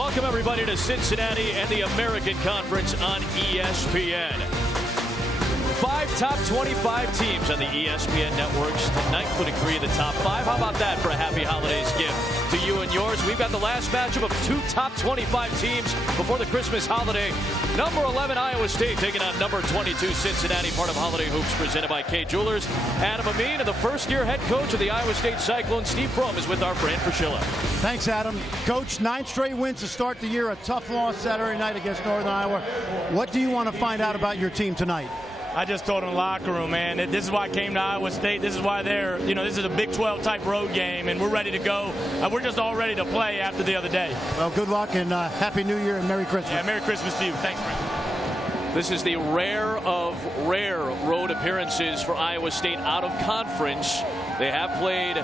Welcome everybody to Cincinnati and the American Conference on ESPN. 5 top 25 teams on the ESPN networks tonight, putting 3 of the top 5. How about that for a happy holidays gift to you and yours? We've got the last matchup of 2 top 25 teams before the Christmas holiday. Number 11 Iowa State taking on number 22 Cincinnati, part of Holiday Hoops presented by Kay Jewelers. Adam Amin and the first-year head coach of the Iowa State Cyclones, Steve Prohm, is with our Fran Fraschilla. Thanks, Adam. Coach, 9 straight wins to start the year. A tough loss Saturday night against Northern Iowa. What do you want to find out about your team tonight? I just told them in the locker room, man, this is why I came to Iowa State. This is why this is a Big 12 type road game, and we're ready to go. We're just all ready to play after the other day. Well, good luck and Happy New Year and Merry Christmas. Yeah, Merry Christmas to you. Thanks, Frank. This is the rare of rare road appearances for Iowa State out of conference. They have played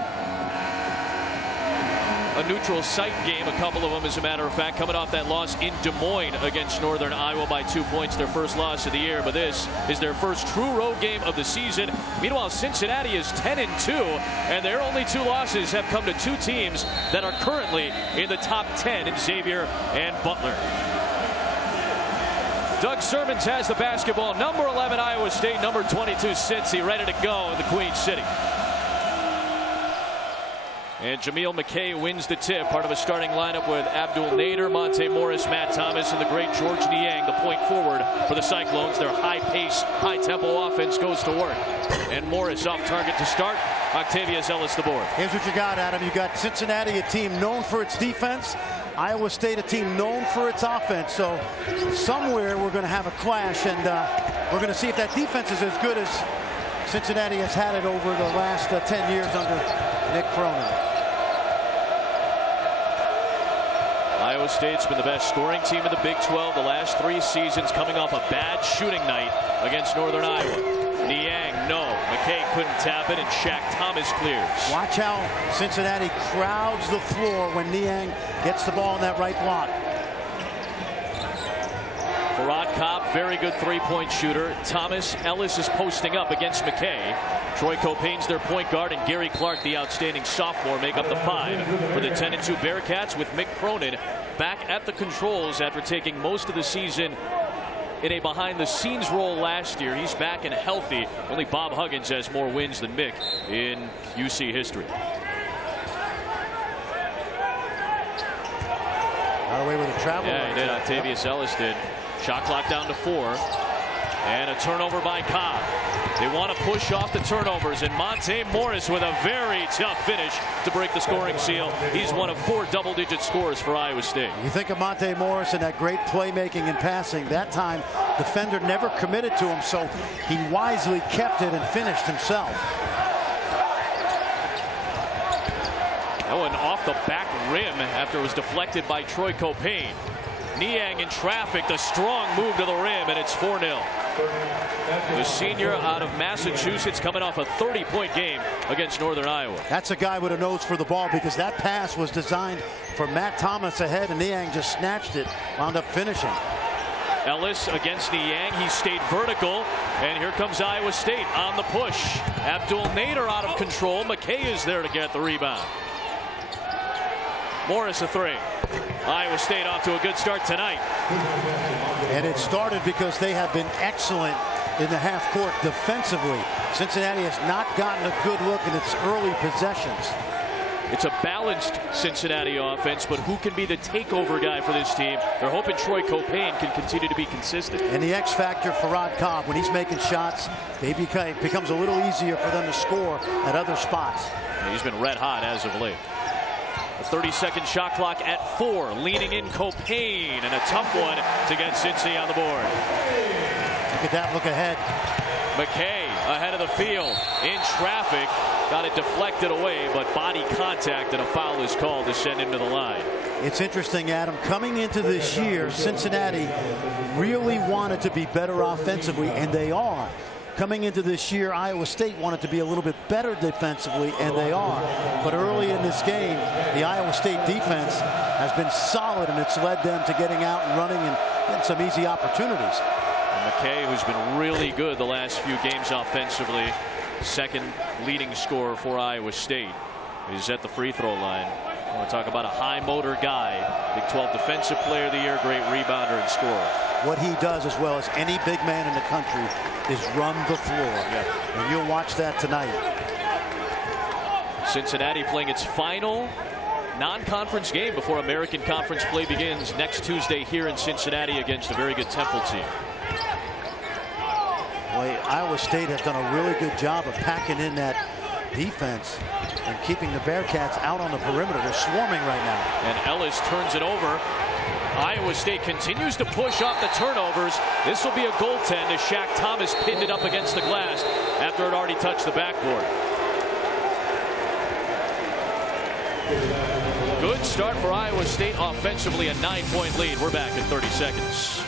a neutral site game, a couple of them as a matter of fact, coming off that loss in Des Moines against Northern Iowa by 2 points, their first loss of the year. But this is their first true road game of the season. Meanwhile, Cincinnati is 10-2, and their only 2 losses have come to 2 teams that are currently in the top 10 in Xavier and Butler. Doug Sermons has the basketball. Number 11 Iowa State, number 22 Cincy, ready to go in the Queen City. And Jameel McKay wins the tip, part of a starting lineup with Abdul Nader, Monte Morris, Matt Thomas, and the great George Niang, the point forward for the Cyclones. Their high-pace, high-tempo offense goes to work. And Morris off target to start. Octavius Ellis the board. Here's what you got, Adam. You got Cincinnati, a team known for its defense. Iowa State, a team known for its offense. So somewhere we're going to have a clash, and we're going to see if that defense is as good as Cincinnati has had it over the last 10 years under Nick Cronin. Iowa State's been the best scoring team in the Big 12 the last 3 seasons, coming off a bad shooting night against Northern Iowa. Niang, no. McKay couldn't tap it, and Shaq Thomas clears. Watch how Cincinnati crowds the floor when Niang gets the ball in that right block. Farad Cobb, very good three-point shooter. Thomas Ellis is posting up against McKay. Troy Copain's their point guard, and Gary Clark, the outstanding sophomore, make up the 5 for the 10-2 Bearcats, with Mick Cronin back at the controls after taking most of the season in a behind-the-scenes role last year. He's back and healthy. Only Bob Huggins has more wins than Mick in UC history. Got away with a travel. Yeah, he did. Octavius Ellis did. Shot clock down to 4. And a turnover by Cobb. They want to push off the turnovers, and Monte Morris with a very tough finish to break the scoring seal. He's one of 4 double-digit scores for Iowa State. You think of Monte Morris and that great playmaking and passing. That time, defender never committed to him, so he wisely kept it and finished himself. That one off the back rim after it was deflected by Troy Copain. Niang in traffic, the strong move to the rim, and it's 4-0. The senior out of Massachusetts coming off a 30-point game against Northern Iowa. That's a guy with a nose for the ball, because that pass was designed for Matt Thomas ahead, and Niang just snatched it, wound up finishing. Ellis against Niang. He stayed vertical, and here comes Iowa State on the push. Abdul Nader out of control. McKay is there to get the rebound. Morris a 3. Iowa State off to a good start tonight. And it started because they have been excellent in the half court defensively. Cincinnati has not gotten a good look in its early possessions. It's a balanced Cincinnati offense, but who can be the takeover guy for this team? They're hoping Troy Copain can continue to be consistent. And the X factor for Farad Cobb, when he's making shots, it becomes a little easier for them to score at other spots. And he's been red hot as of late. A 30-second shot clock at 4. Leaning in Copain, and a tough one to get Cincy on the board. Look at that look ahead. McKay ahead of the field in traffic. Got it deflected away, but body contact, and a foul is called to send him to the line. It's interesting, Adam. Coming into this year, Cincinnati really wanted to be better offensively, and they are. Coming into this year, Iowa State wanted to be a little bit better defensively, and they are. But early in this game, the Iowa State defense has been solid, and it's led them to getting out and running and getting some easy opportunities. And McKay, who's been really good the last few games offensively, second leading scorer for Iowa State, is at the free throw line. Want to talk about a high motor guy. Big 12 Defensive Player of the Year, great rebounder and scorer. What he does as well as any big man in the country is run the floor. Yeah. And you'll watch that tonight. Cincinnati playing its final non-conference game before American Conference play begins next Tuesday here in Cincinnati against a very good Temple team. Boy, Iowa State has done a really good job of packing in that defense and keeping the Bearcats out on the perimeter. They're swarming right now. And Ellis turns it over. Iowa State continues to push off the turnovers. This will be a goaltend as Shaq Thomas pinned it up against the glass after it already touched the backboard. Good start for Iowa State offensively, a 9-point lead. We're back in 30 seconds.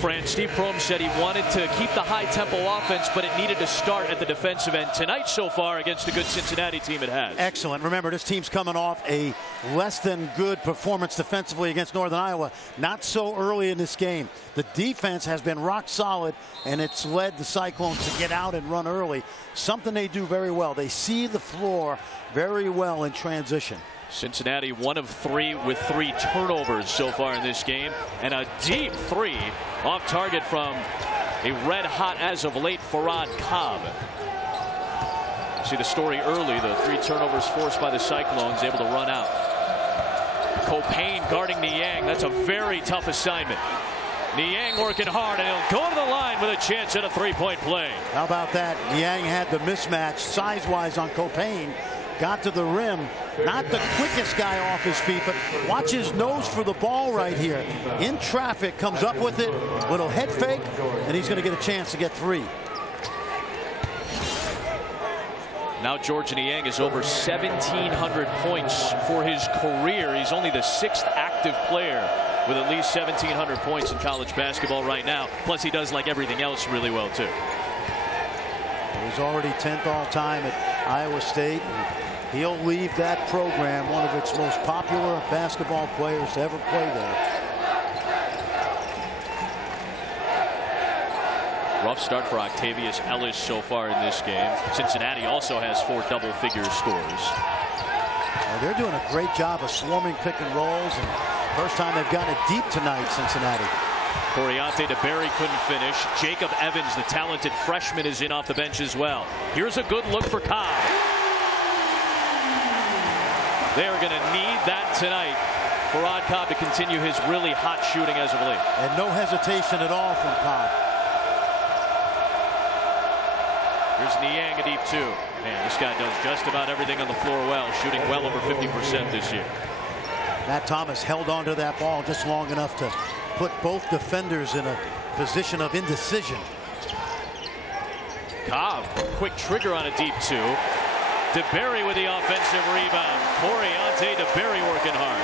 Fran, Steve Prohm said he wanted to keep the high-tempo offense, but it needed to start at the defensive end. Tonight so far against a good Cincinnati team it has. Excellent. Remember, this team's coming off a less than good performance defensively against Northern Iowa. Not so early in this game. The defense has been rock solid, and it's led the Cyclones to get out and run early. Something they do very well. They see the floor very well in transition. Cincinnati 1 of 3 with 3 turnovers so far in this game, and a deep 3 off target from a red hot as of late Farad Cobb. See the story early, the 3 turnovers forced by the Cyclones, able to run out. Copain guarding Niang. That's a very tough assignment. Niang working hard, and he'll go to the line with a chance at a 3-point play. How about that? Niang had the mismatch size-wise on Copain. Got to the rim. Not the quickest guy off his feet, but watch his nose for the ball right here. In traffic, comes up with it. Little head fake, and he's going to get a chance to get 3. Now George Niang is over 1,700 points for his career. He's only the 6th active player with at least 1,700 points in college basketball right now. Plus he does like everything else really well too. He's already 10th all-time at Iowa State. He'll leave that program one of its most popular basketball players to ever play there. Rough start for Octavius Ellis so far in this game. Cincinnati also has 4 double-figure scores. Well, they're doing a great job of swarming pick and rolls, and first time they've gotten it deep tonight, Cincinnati. Coriante DeBerry couldn't finish. Jacob Evans, the talented freshman, is in off the bench as well. Here's a good look for Cobb. They're going to need that tonight for Farad Cobb to continue his really hot shooting as of late. And no hesitation at all from Cobb. Here's Niang, a deep 2. Man, this guy does just about everything on the floor well, shooting well over 50% this year. Matt Thomas held on to that ball just long enough to put both defenders in a position of indecision. Cobb, quick trigger on a deep 2. DeBerry with the offensive rebound. Coriante DeBerry working hard.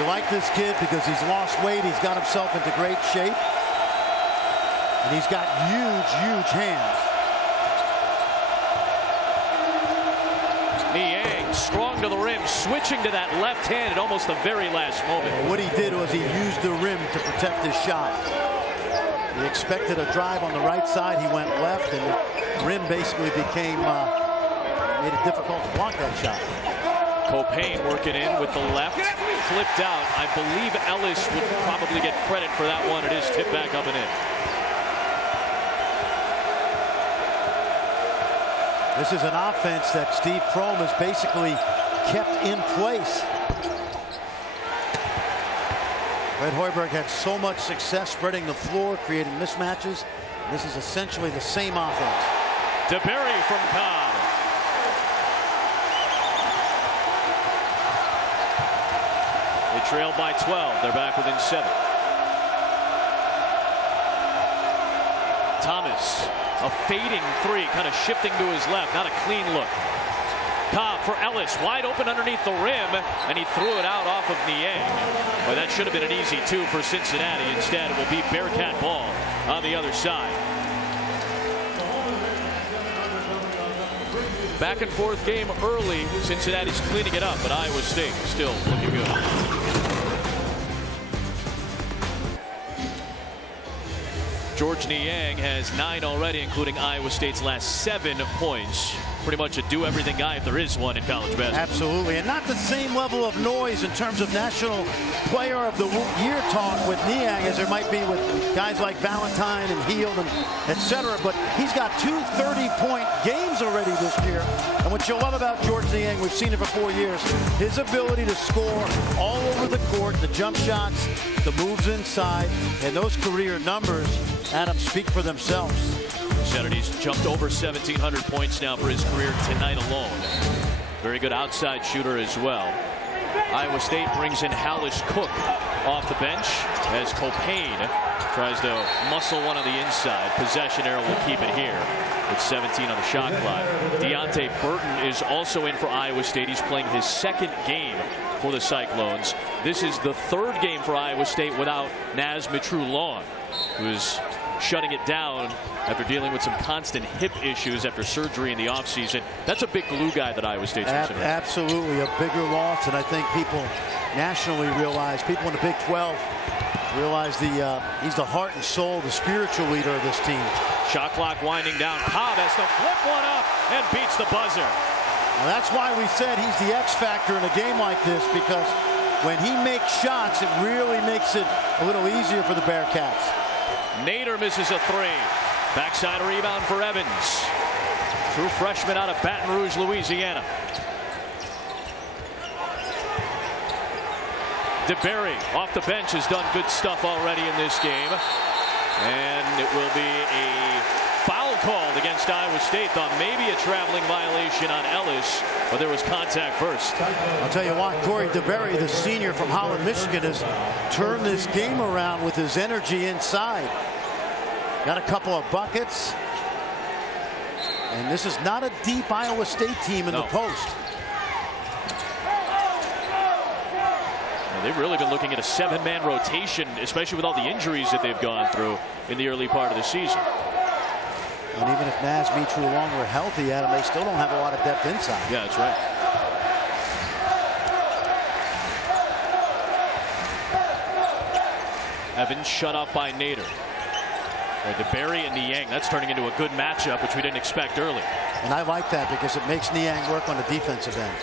You like this kid because he's lost weight. He's got himself into great shape. And he's got huge, huge hands. Niang strong to the rim, switching to that left hand at almost the very last moment. What he did was he used the rim to protect his shot. He expected a drive on the right side. He went left, and the rim basically became made it difficult to block that shot. Copain working in with the left, flipped out. I believe Ellis would probably get credit for that one. It is tipped back up and in. This is an offense that Steve Prohm has basically kept in place. Red Hoiberg had so much success spreading the floor, creating mismatches. This is essentially the same offense. DeBerry from Cobb. They trail by 12. They're back within 7. Thomas, a fading 3, kind of shifting to his left. Not a clean look. Cobb for Ellis, wide open underneath the rim, and he threw it out off of Niang. Well, that should have been an easy 2 for Cincinnati. Instead, it will be Bearcat ball on the other side. Back and forth game early. Cincinnati's cleaning it up, but Iowa State still looking good. George Niang has 9 already, including Iowa State's last 7 points. Pretty much a do-everything guy if there is one in college basketball. Absolutely, and not the same level of noise in terms of National Player of the Year talk with Niang as there might be with guys like Valentine and Hield and etc. But he's got 2 30-point games already this year. And what you'll love about George Niang, we've seen it for 4 years, his ability to score all over the court, the jump shots, the moves inside, and those career numbers, Adam, speak for themselves. Saturday's jumped over 1,700 points now for his career tonight alone. Very good outside shooter as well. Iowa State brings in Hallish Cook off the bench as Copain tries to muscle one on the inside. Possession arrow will keep it here with 17 on the shot clock. Deontay Burton is also in for Iowa State. He's playing his 2nd game for the Cyclones. This is the 3rd game for Iowa State without Naz Mitru-Long, who's shutting it down after dealing with some constant hip issues after surgery in the offseason. That's a big glue guy that Iowa State's considering. Absolutely a bigger loss, and I think people nationally realize, people in the Big 12 realize he's the heart and soul, the spiritual leader of this team. Shot clock winding down. Cobb has to flip one up and beats the buzzer. Now that's why we said he's the X factor in a game like this, because when he makes shots, it really makes it a little easier for the Bearcats. Nader misses a 3. Backside rebound for Evans. True freshman out of Baton Rouge, Louisiana. DeBerry off the bench has done good stuff already in this game. And it will be a foul called against Iowa State. Thought maybe a traveling violation on Ellis, but there was contact first. I'll tell you what, Corey DeBerry, the senior from Holland, Michigan, has turned this game around with his energy inside. Got a couple of buckets. And this is not a deep Iowa State team in the post. They've really been looking at a 7-man rotation, especially with all the injuries that they've gone through in the early part of the season. And even if Naz Mitru-Long were healthy, Adam, they still don't have a lot of depth inside. Yeah, that's right. Evans shut up by Nader. DeBerry and Niang, that's turning into a good matchup, which we didn't expect early. And I like that because it makes Niang work on the defensive end.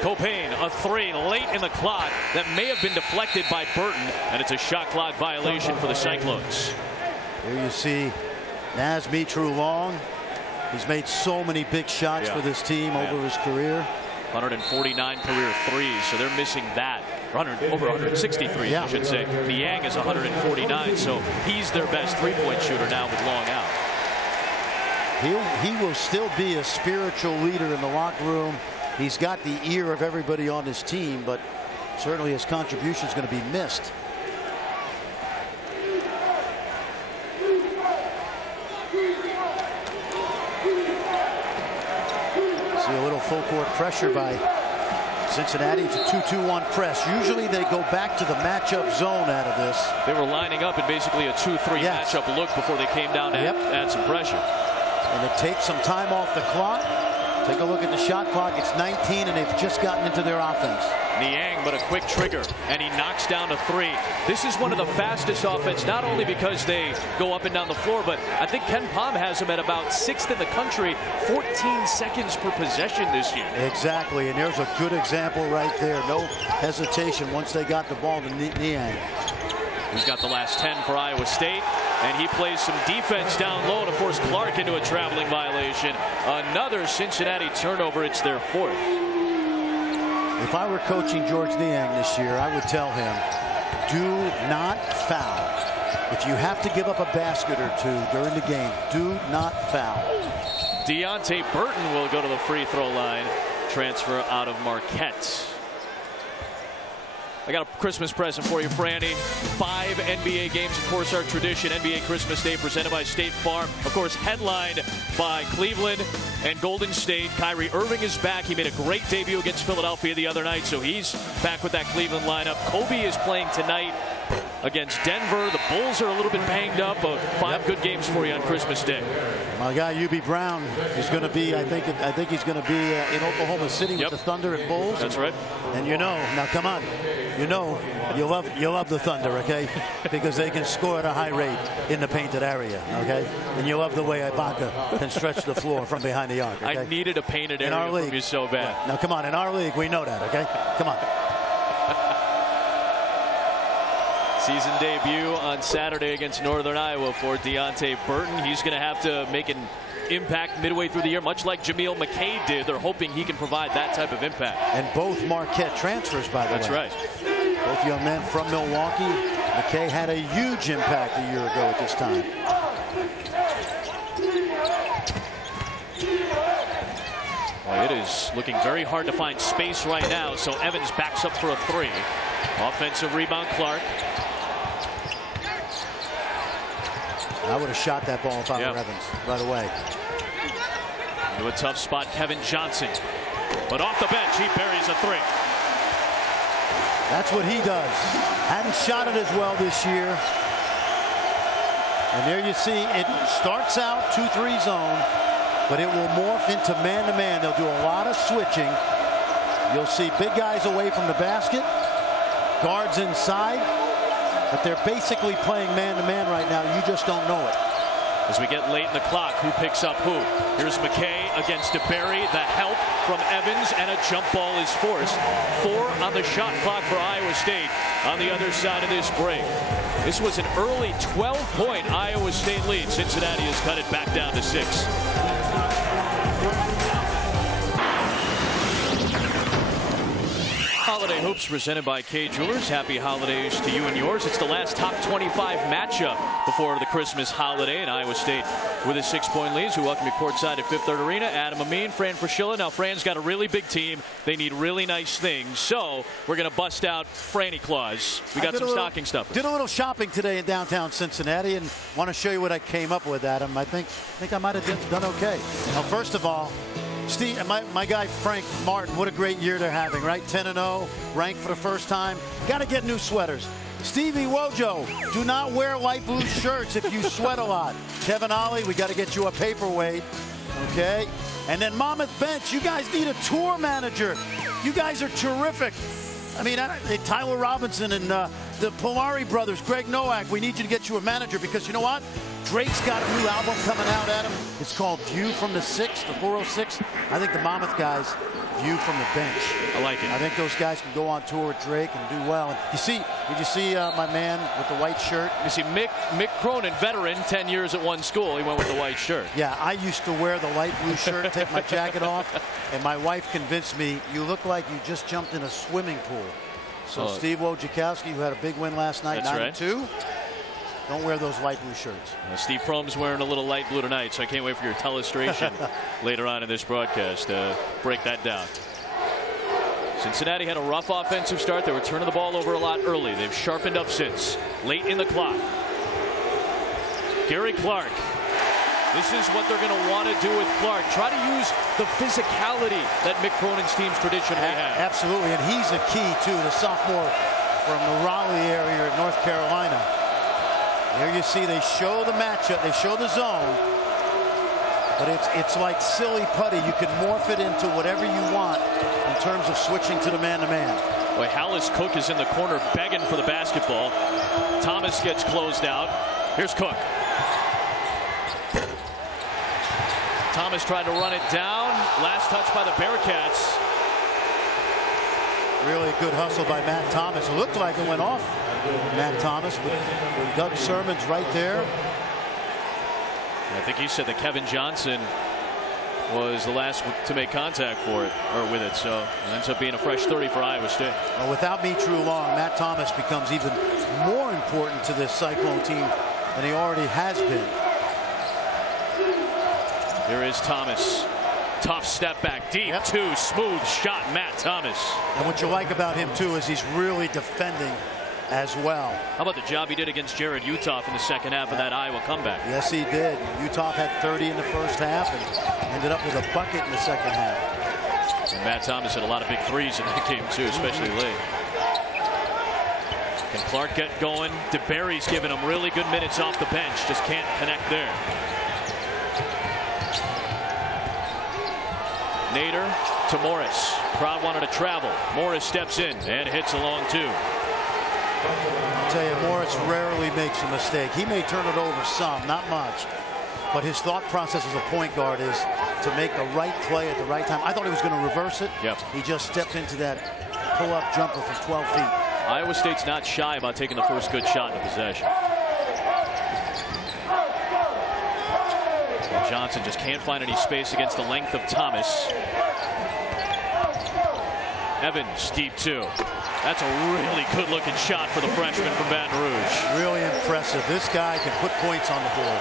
Copain, a 3 late in the clock that may have been deflected by Burton, and it's a shot clock violation for the Cyclones. Here you see Naz Mitru-Long. He's made so many big shots for this team over his career. 149 career threes, so they're missing that. Over 163, I should say. Niang is 149, so he's their best three-point shooter now with Long out. He will still be a spiritual leader in the locker room. He's got the ear of everybody on his team, but certainly his contribution is going to be missed. See a little full court pressure by Cincinnati. It's a 2-2-1 press. Usually they go back to the matchup zone out of this. They were lining up in basically a 2-3 matchup look before they came down to add some pressure. And it takes some time off the clock. Take a look at the shot clock. It's 19, and they've just gotten into their offense. Niang, but a quick trigger, and he knocks down to 3. This is one of the fastest offense, not only because they go up and down the floor, but I think Ken Pom has them at about 6th in the country, 14 seconds per possession this year. Exactly, and there's a good example right there. No hesitation once they got the ball to Niang. He's got the last 10 for Iowa State, and he plays some defense down low to force Clark into a traveling violation. Another Cincinnati turnover. It's their 4th. If I were coaching George Niang this year, I would tell him, do not foul. If you have to give up a basket or 2 during the game, do not foul. Deontay Burton will go to the free throw line. Transfer out of Marquette. I got a Christmas present for you, Franny. 5 NBA games, of course, our tradition. NBA Christmas Day presented by State Farm. Of course, headlined by Cleveland and Golden State. Kyrie Irving is back. He made a great debut against Philadelphia the other night, so he's back with that Cleveland lineup. Kobe is playing tonight against Denver. The Bulls are a little bit banged up, but 5 good games for you on Christmas Day. My guy UB Brown is going to be, I think he's going to be in Oklahoma City with the Thunder and Bulls. That's right. And now come on, you love the Thunder, okay? Because they can score at a high rate in the painted area, okay? And you love the way Ibaka can stretch the floor from behind the arc. Okay? I needed a painted area from you so bad. Now come on, in our league we know that, okay? Come on. Season debut on Saturday against Northern Iowa for Deontay Burton. He's going to have to make an impact midway through the year, much like Jameel McKay did. They're hoping he can provide that type of impact. And both Marquette transfers, by the way. That's right. Both young men from Milwaukee. McKay had a huge impact a year ago at this time. Well, it is looking very hard to find space right now, so Evans backs up for a 3. Offensive rebound, Clark. I would have shot that ball if I were Evans right away. Into a tough spot, Kevin Johnson. But off the bench, he buries a 3. That's what he does. Hadn't shot it as well this year. And there you see it starts out 2-3 zone, but it will morph into man-to-man. They'll do a lot of switching. You'll see big guys away from the basket, guards inside, but they're basically playing man-to-man right now. You just don't know it. As we get late in the clock, who picks up who? Here's McKay against DeBerry. The help from Evans, and a jump ball is forced. 4 on the shot clock for Iowa State on the other side of this break. This was an early 12-point Iowa State lead. Cincinnati has cut it back down to 6. Holiday Hoops presented by Kay Jewelers. Happy holidays to you and yours. It's the last top 25 matchup before the Christmas holiday, and Iowa State with a 6-point lead. We welcome you courtside at Fifth Third Arena. Adam Amin, Fran Fraschilla. Now Fran's got a really big team. They need really nice things, so we're going to bust out Franny Claus. We got some stocking stuffers. Did a little shopping today in downtown Cincinnati, and want to show you what I came up with, Adam. I think I might have done okay. Now, first of all, Steve, my guy Frank Martin, what a great year they're having, right? 10-0, ranked for the first time. Got to get new sweaters. Stevie Wojo, do not wear light blue shirts if you sweat a lot. Kevin Ollie, we got to get you a paperweight, okay? And then Monmouth Bench, you guys need a tour manager. You guys are terrific. I mean, Tyler Robinson and the Polari brothers, Greg Nowak, we need you to get you a manager because you know what? Drake's got a new album coming out, Adam. It's called View from the 6, the 406. I think the Monmouth guys view from the bench. I like it. I think those guys can go on tour with Drake and do well. And did you see my man with the white shirt? You see Mick Cronin, veteran, 10 years at one school. He went with the white shirt. Yeah, I used to wear the light blue shirt, take my jacket off, and my wife convinced me, you look like you just jumped in a swimming pool. So Steve Wojciechowski, who had a big win last night, 9-2. Right. Don't wear those light blue shirts. Steve Prohm's wearing a little light blue tonight, so I can't wait for your telestration later on in this broadcast to break that down. Cincinnati had a rough offensive start. They were turning the ball over a lot early. They've sharpened up since. Late in the clock. Gary Clark. This is what they're going to want to do with Clark. Try to use the physicality that Mick Cronin's teams traditionally have. Absolutely, and he's a key, too, the sophomore from the Raleigh area in North Carolina. There you see they show the matchup, they show the zone, but it's like silly putty. You can morph it into whatever you want in terms of switching to the man-to-man. Boy, Hallis Cook is in the corner begging for the basketball. Thomas gets closed out. Here's Cook. Thomas tried to run it down. Last touch by the Bearcats. Really good hustle by Matt Thomas. It looked like it went off Matt Thomas, but Doug Sermon's right there. I think he said that Kevin Johnson was the last to make contact for it, or with it, so it ends up being a fresh 30 for Iowa State. Well, without Mitru Long, Matt Thomas becomes even more important to this Cyclone team than he already has been. Here is Thomas. Tough step back deep, too. Smooth shot, Matt Thomas. And what you like about him, too, is he's really defending as well. How about the job he did against Jared Uthoff in the second half of that Iowa comeback? Yes, he did. Uthoff had 30 in the first half and ended up with a bucket in the second half. And Matt Thomas had a lot of big threes in that game, too, especially late. Can Clark get going? DeBerry's giving him really good minutes off the bench. Just can't connect there. Nader to Morris. Crowd wanted to travel. Morris steps in and hits a long two. I'll tell you, Morris rarely makes a mistake. He may turn it over some, not much. But his thought process as a point guard is to make the right play at the right time. I thought he was going to reverse it. Yep. He just stepped into that pull-up jumper from 12 feet. Iowa State's not shy about taking the first good shot in the possession. And Johnson just can't find any space against the length of Thomas. Evans, deep two. That's a really good-looking shot for the freshman from Baton Rouge. Really impressive. This guy can put points on the board.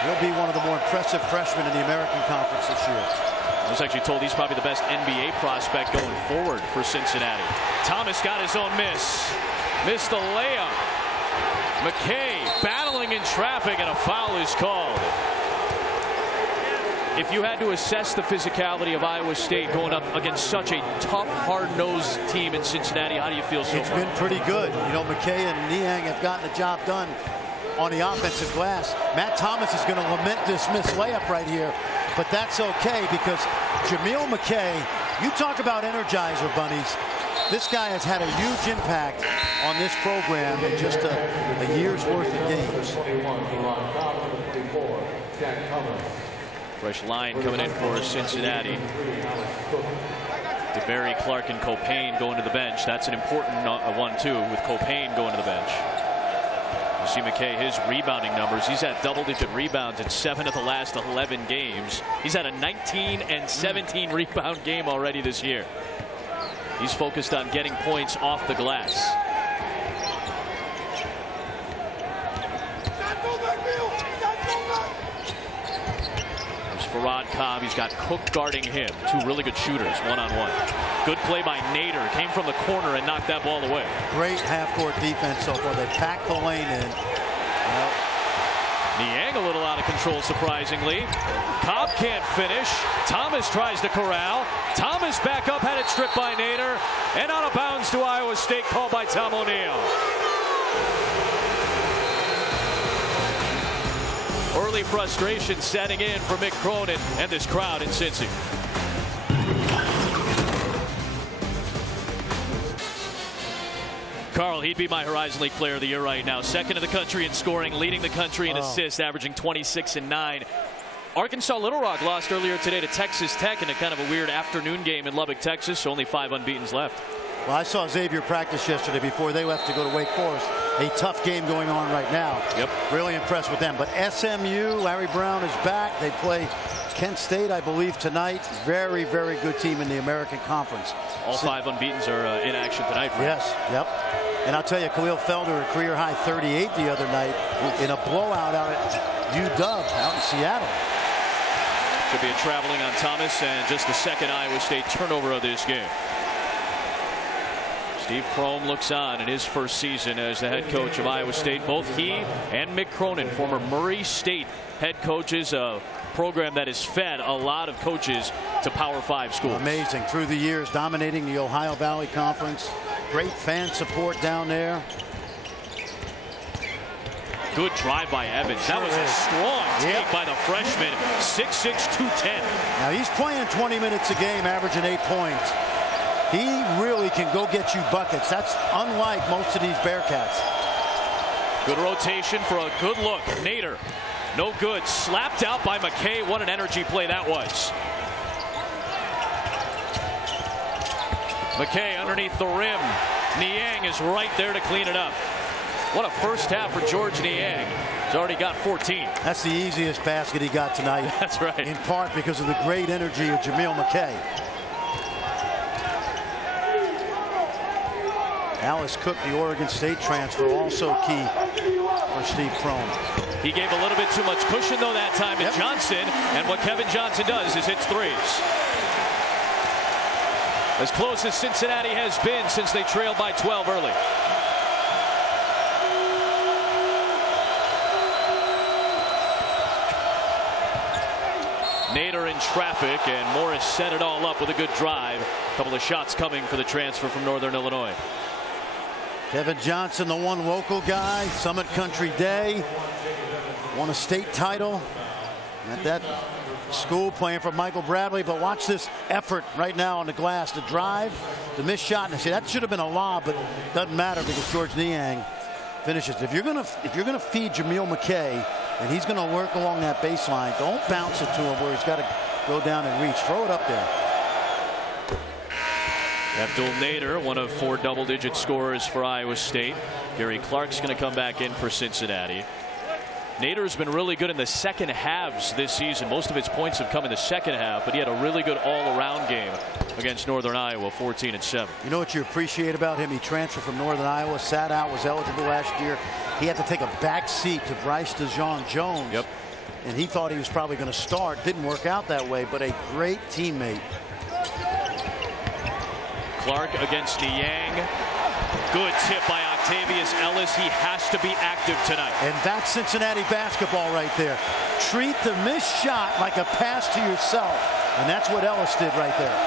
He'll be one of the more impressive freshmen in the American Conference this year. I was actually told he's probably the best NBA prospect going forward for Cincinnati. Thomas got his own miss. Missed the layup. McKay battling in traffic, and a foul is called. If you had to assess the physicality of Iowa State going up against such a tough, hard-nosed team in Cincinnati, how do you feel so far? It's been pretty good. You know, McKay and Niang have gotten the job done on the offensive glass. Matt Thomas is going to lament this missed layup right here, but that's okay because Jameel McKay, you talk about energizer bunnies. This guy has had a huge impact on this program in just a year's worth of games. Fresh line coming in for Cincinnati. DeBerry, Clark, and Copain going to the bench. That's an important one, too, with Copain going to the bench. You see McKay, his rebounding numbers. He's had double-digit rebounds in 7 of the last 11 games. He's had a 19 and 17 rebound game already this year. He's focused on getting points off the glass. Farad Cobb, he's got Cook guarding him. Two really good shooters, one-on-one. Good play by Nader. Came from the corner and knocked that ball away. Great half-court defense so far. They packed the lane in. Well, Niang a little out of control, surprisingly. Cobb can't finish. Thomas tries to corral. Thomas back up, had it stripped by Nader. And out of bounds to Iowa State, called by Tom O'Neill. Early frustration setting in for Mick Cronin and this crowd in Cincy. Carl, he'd be my Horizon League Player of the Year right now. Second in the country in scoring, leading the country in assists, averaging 26 and 9. Arkansas Little Rock lost earlier today to Texas Tech in a kind of a weird afternoon game in Lubbock, Texas. Only 5 unbeatens left. Well, I saw Xavier practice yesterday before they left to go to Wake Forest. A tough game going on right now. Yep. Really impressed with them. But SMU, Larry Brown is back. They play Kent State, I believe, tonight. Very, very good team in the American Conference. All 5 unbeatens are in action tonight. Right? Yes, yep. And I'll tell you, Khalil Felder, a career-high 38 the other night in a blowout out at UW out in Seattle. Could be a traveling on Thomas, and just the second Iowa State turnover of this game. Steve Prohm looks on in his first season as the head coach of Iowa State. Both he and Mick Cronin, former Murray State head coaches, a program that has fed a lot of coaches to Power 5 schools. Amazing. Through the years, dominating the Ohio Valley Conference. Great fan support down there. Good drive by Evans. That was a strong take by the freshman. 6'6", 210. Now he's playing 20 minutes a game, averaging 8 points. He really can go get you buckets. That's unlike most of these Bearcats. Good rotation for a good look. Nader, no good. Slapped out by McKay. What an energy play that was. McKay underneath the rim. Niang is right there to clean it up. What a first half for George Niang. He's already got 14. That's the easiest basket he got tonight. That's right. In part because of the great energy of Jameel McKay. Alice Cook, the Oregon State transfer, also key for Steve Prohm. He gave a little bit too much cushion, though, that time to Johnson. And what Kevin Johnson does is hits threes. As close as Cincinnati has been since they trailed by 12 early. Nader in traffic, and Morris set it all up with a good drive. A couple of shots coming for the transfer from Northern Illinois. Kevin Johnson, the one local guy, Summit Country Day, won a state title at that school playing for Michael Bradley. But watch this effort right now on the glass, the drive, the missed shot. And I say that should have been a lob, but it doesn't matter because George Niang finishes. If you're gonna feed Jameel McKay and he's gonna work along that baseline, don't bounce it to him where he's got to go down and reach. Throw it up there. Abdul Nader, one of 4 double-digit scorers for Iowa State. Gary Clark's going to come back in for Cincinnati. Nader's been really good in the second halves this season. Most of his points have come in the second half, but he had a really good all-around game against Northern Iowa, 14-7. You know what you appreciate about him? He transferred from Northern Iowa, sat out, was eligible last year. He had to take a back seat to Bryce DeJean-Jones. Yep. And he thought he was probably going to start. Didn't work out that way, but a great teammate. Clark against Niang. Good tip by Octavius Ellis. He has to be active tonight. And that's Cincinnati basketball right there. Treat the missed shot like a pass to yourself. And that's what Ellis did right there.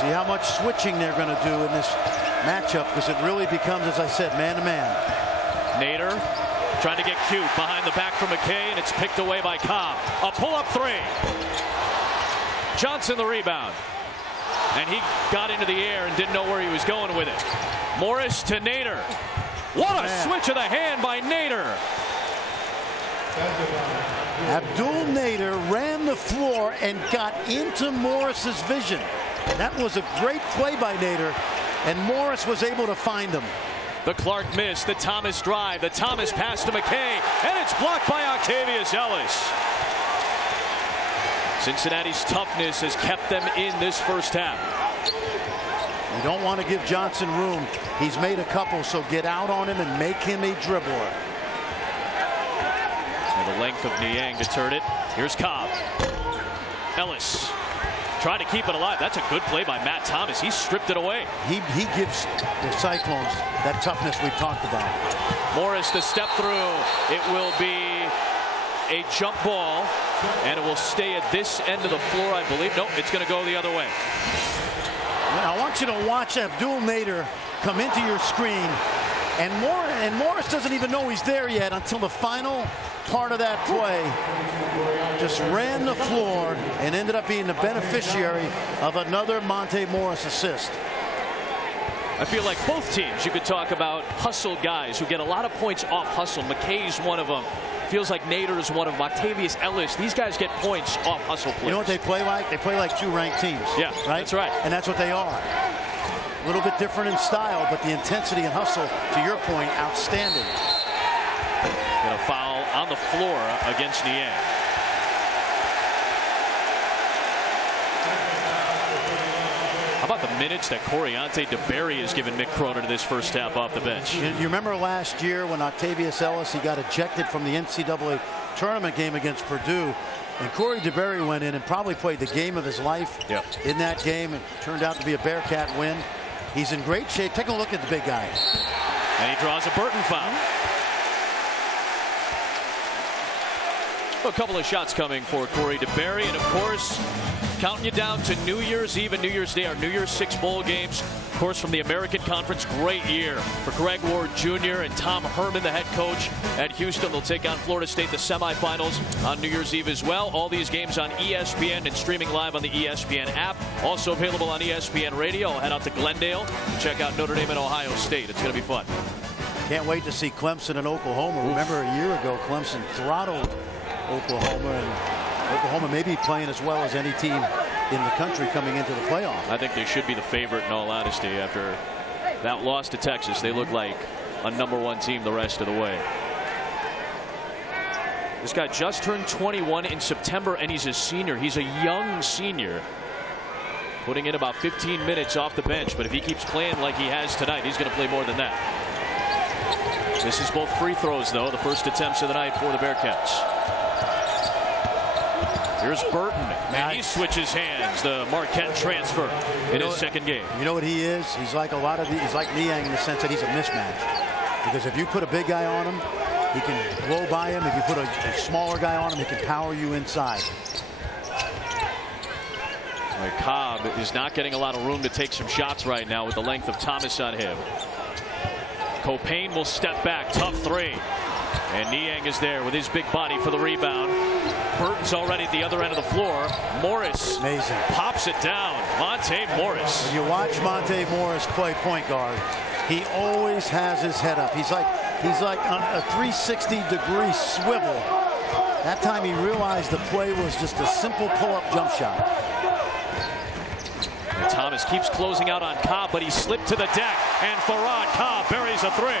See how much switching they're going to do in this matchup, because it really becomes, as I said, man-to-man. Nader trying to get cute behind the back for McKay, and it's picked away by Cobb. A pull-up 3. Johnson the rebound. And he got into the air and didn't know where he was going with it. Morris to Nader. What a switch of the hand by Nader. Abdul Nader ran the floor and got into Morris's vision. That was a great play by Nader, and Morris was able to find him. The Clark miss, the Thomas drive, the Thomas pass to McKay, and it's blocked by Octavius Ellis. Cincinnati's toughness has kept them in this first half. You don't want to give Johnson room. He's made a couple, so get out on him and make him a dribbler. And the length of Niang to turn it. Here's Cobb. Ellis trying to keep it alive. That's a good play by Matt Thomas. He stripped it away. He gives the Cyclones that toughness we talked about. Morris the step through. It will be a jump ball, and it will stay at this end of the floor, I believe. Nope, it's going to go the other way. I want you to watch Abdul Nader come into your screen, and Morris doesn't even know he's there yet until the final part of that play. Just ran the floor and ended up being the beneficiary of another Monte Morris assist. I feel like both teams, you could talk about hustle guys who get a lot of points off hustle. McKay's one of them. Feels like Nader is one of them. Octavius Ellis. These guys get points off hustle plays. You know what they play like? They play like 2 ranked teams. Yeah, right? That's right. And that's what they are. A little bit different in style, but the intensity and hustle, to your point, outstanding. Got a foul on the floor against Niang. How about the minutes that Coriante DeBerry has given Mick Cronin this first half off the bench? You remember last year when Octavius Ellis, he got ejected from the NCAA tournament game against Purdue, and Corey DeBerry went in and probably played the game of his life in that game. It turned out to be a Bearcat win. He's in great shape. Take a look at the big guy. And he draws a Burton foul. A couple of shots coming for Corey DeBerry, and of course, counting you down to New Year's Eve and New Year's Day, our New Year's 6 bowl games. Of course, from the American Conference, great year for Greg Ward Jr. and Tom Herman, the head coach at Houston. They'll take on Florida State, the semifinals on New Year's Eve as well. All these games on ESPN and streaming live on the ESPN app. Also available on ESPN Radio. I'll head out to Glendale and check out Notre Dame and Ohio State. It's going to be fun. Can't wait to see Clemson and Oklahoma. Remember a year ago, Clemson throttled Oklahoma, and Oklahoma may be playing as well as any team in the country coming into the playoff. I think they should be the favorite, in all honesty. After that loss to Texas, they look like a #1 team the rest of the way. This guy just turned 21 in September, and he's a senior. He's a young senior, putting in about 15 minutes off the bench. But if he keeps playing like he has tonight, he's going to play more than that. This is both free throws, though, the first attempts of the night for the Bearcats. Here's Burton, and he switches hands. The Marquette transfer in his second game. You know what he is? He's like a lot of he's like Niang in the sense that he's a mismatch. Because if you put a big guy on him, he can blow by him. If you put a smaller guy on him, he can power you inside. Cobb is not getting a lot of room to take some shots right now with the length of Thomas on him. Copain will step back. Tough three. And Niang is there with his big body for the rebound. Burton's already at the other end of the floor. Morris amazing. Pops it down. Monte Morris. When you watch Monte Morris play point guard, he always has his head up. He's like a 360-degree swivel. That time he realized the play was just a simple pull-up jump shot. And Thomas keeps closing out on Cobb, but he slipped to the deck, and Farad Cobb buries a three.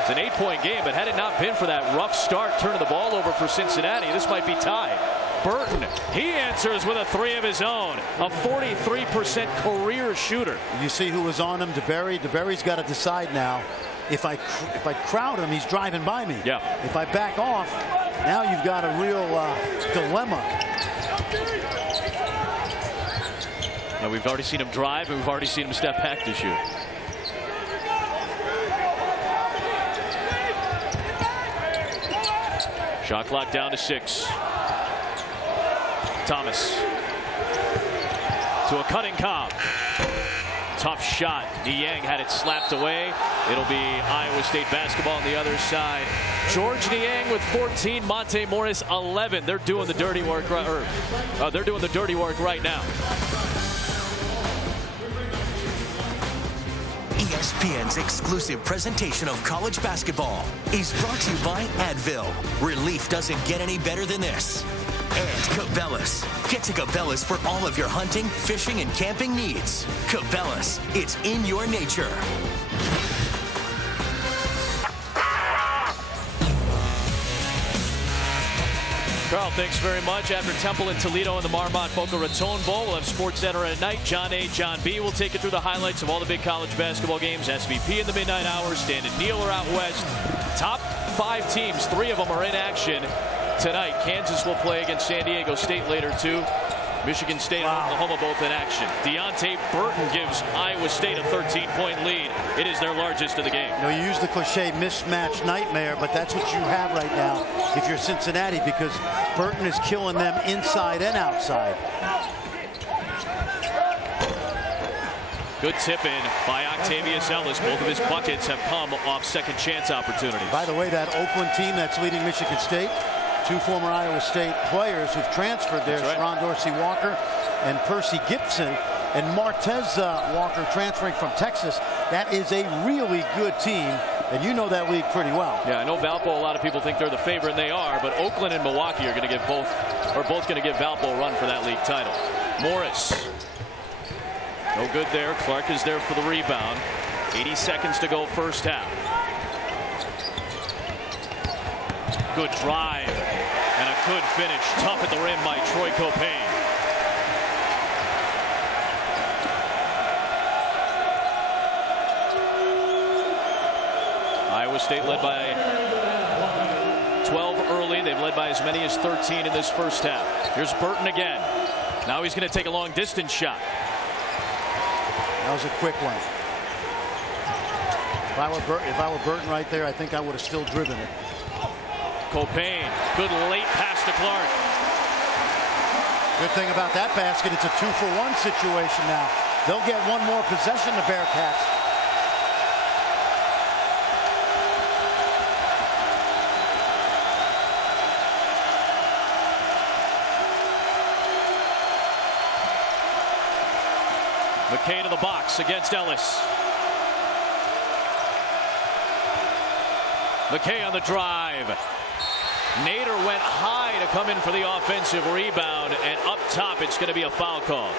It's an 8-point game, but had it not been for that rough start turning the ball over for Cincinnati, this might be tied. Burton, he answers with a three of his own. A 43% career shooter. You see who was on him, DeBerry. DeBerry's got to decide now. If I crowd him, he's driving by me. Yeah. If I back off, now you've got a real dilemma. Yeah, we've already seen him drive, and we've already seen him step back to shoot. Shot clock down to 6. Thomas to a cutting Cobb. Tough shot. Niang had it slapped away. It'll be Iowa State basketball on the other side. George Niang with 14, Monte Morris 11. They're doing the dirty work. They're doing the dirty work right now. ESPN's exclusive presentation of college basketball is brought to you by Advil. Relief doesn't get any better than this. And Cabela's. Get to Cabela's for all of your hunting, fishing, and camping needs. Cabela's, it's in your nature. Carl, thanks very much. After Temple and Toledo in the Marmont Boca Raton Bowl, we'll have SportsCenter at night. John A., John B. will take you through the highlights of all the big college basketball games. SVP in the midnight hour. Stan and Neil are out west. Top 5 teams, 3 of them are in action tonight. Kansas will play against San Diego State later, too. Michigan State and Oklahoma both in action. Deontay Burton gives Iowa State a 13-point lead. It is their largest of the game. You know, you use the cliche mismatch nightmare, but that's what you have right now if you're Cincinnati, because Burton is killing them inside and outside. Good tip in by Octavius Ellis. Both of his buckets have come off second chance opportunities. By the way, that Oakland team that's leading Michigan State, 2 former Iowa State players who've transferred there, right. Sharon Dorsey Walker and Percy Gibson, and Martez Walker transferring from Texas. That is a really good team, and you know that league pretty well. Yeah, I know Valpo, a lot of people think they're the favorite, and they are, but Oakland and Milwaukee are going to give both going to give Valpo a run for that league title. Morris. No good there. Clark is there for the rebound. 80 seconds to go first half. Good drive and a good finish. Tough at the rim by Troy Copain. Iowa State led by 12 early. They've led by as many as 13 in this first half. Here's Burton again. Now he's going to take a long distance shot. That was a quick one. If I were Burton right there, I think I would have still driven it. Copain, good late pass to Clark. Good thing about that basket, it's a 2-for-1 situation now. They'll get one more possession, the Bearcats. McKay to the box against Ellis. McKay on the drive. Nader went high to come in for the offensive rebound, and up top it's going to be a foul call.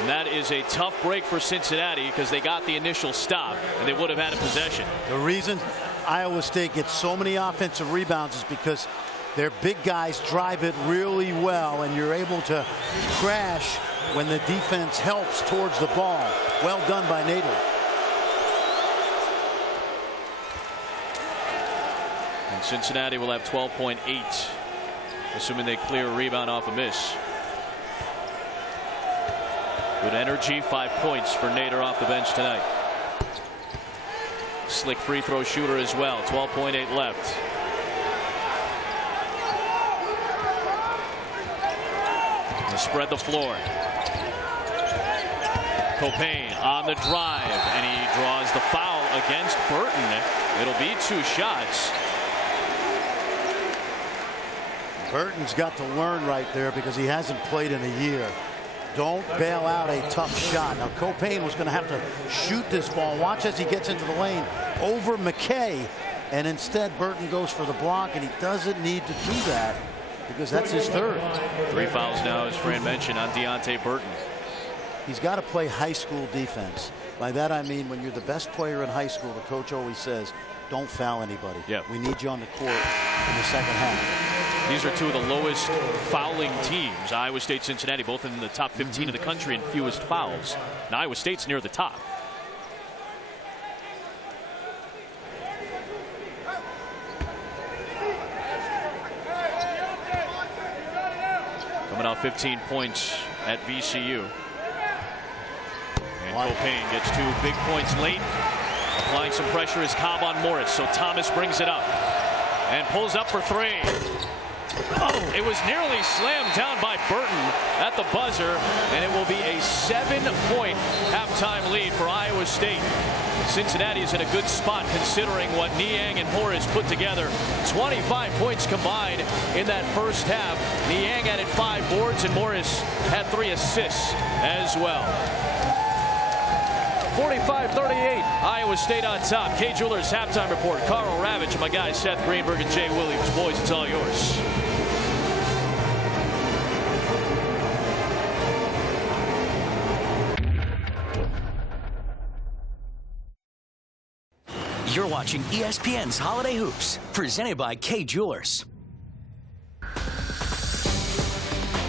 And that is a tough break for Cincinnati because they got the initial stop and they would have had a possession. The reason Iowa State gets so many offensive rebounds is because their big guys drive it really well, and you're able to crash when the defense helps towards the ball. Well done by Nader. And Cincinnati will have 12.8, assuming they clear a rebound off a miss. Good energy, 5 points for Nader off the bench tonight. Slick free throw shooter as well, 12.8 left. to spread the floor. Copain on the drive, and he draws the foul against Burton. It'll be 2 shots. Burton's got to learn right there because he hasn't played in a year. Don't bail out a tough shot. Now, Copain was going to have to shoot this ball. Watch as he gets into the lane over McKay. And instead, Burton goes for the block, and he doesn't need to do that because that's his 3rd. 3 fouls now, as Fran mentioned, on Deontay Burton. He's got to play high school defense. By that, I mean, when you're the best player in high school, the coach always says, don't foul anybody. Yep. We need you on the court in the second half. These are 2 of the lowest fouling teams. Iowa State, Cincinnati, both in the top 15 of the country in fewest fouls. Now, Iowa State's near the top. Coming out 15 points at VCU. And Copain gets 2 big points late. Applying some pressure is Cobb on Morris. So Thomas brings it up and pulls up for 3. Oh, it was nearly slammed down by Burton at the buzzer, and it will be a 7-point halftime lead for Iowa State. Cincinnati is in a good spot considering what Niang and Morris put together. 25 points combined in that first half. Niang added 5 boards, and Morris had 3 assists as well. 45-38, Iowa State on top. Kay Jewelers halftime report. Carl Ravitch and my guys Seth Greenberg and Jay Williams. Boys, it's all yours. You're watching ESPN's Holiday Hoops, presented by Kay Jewelers.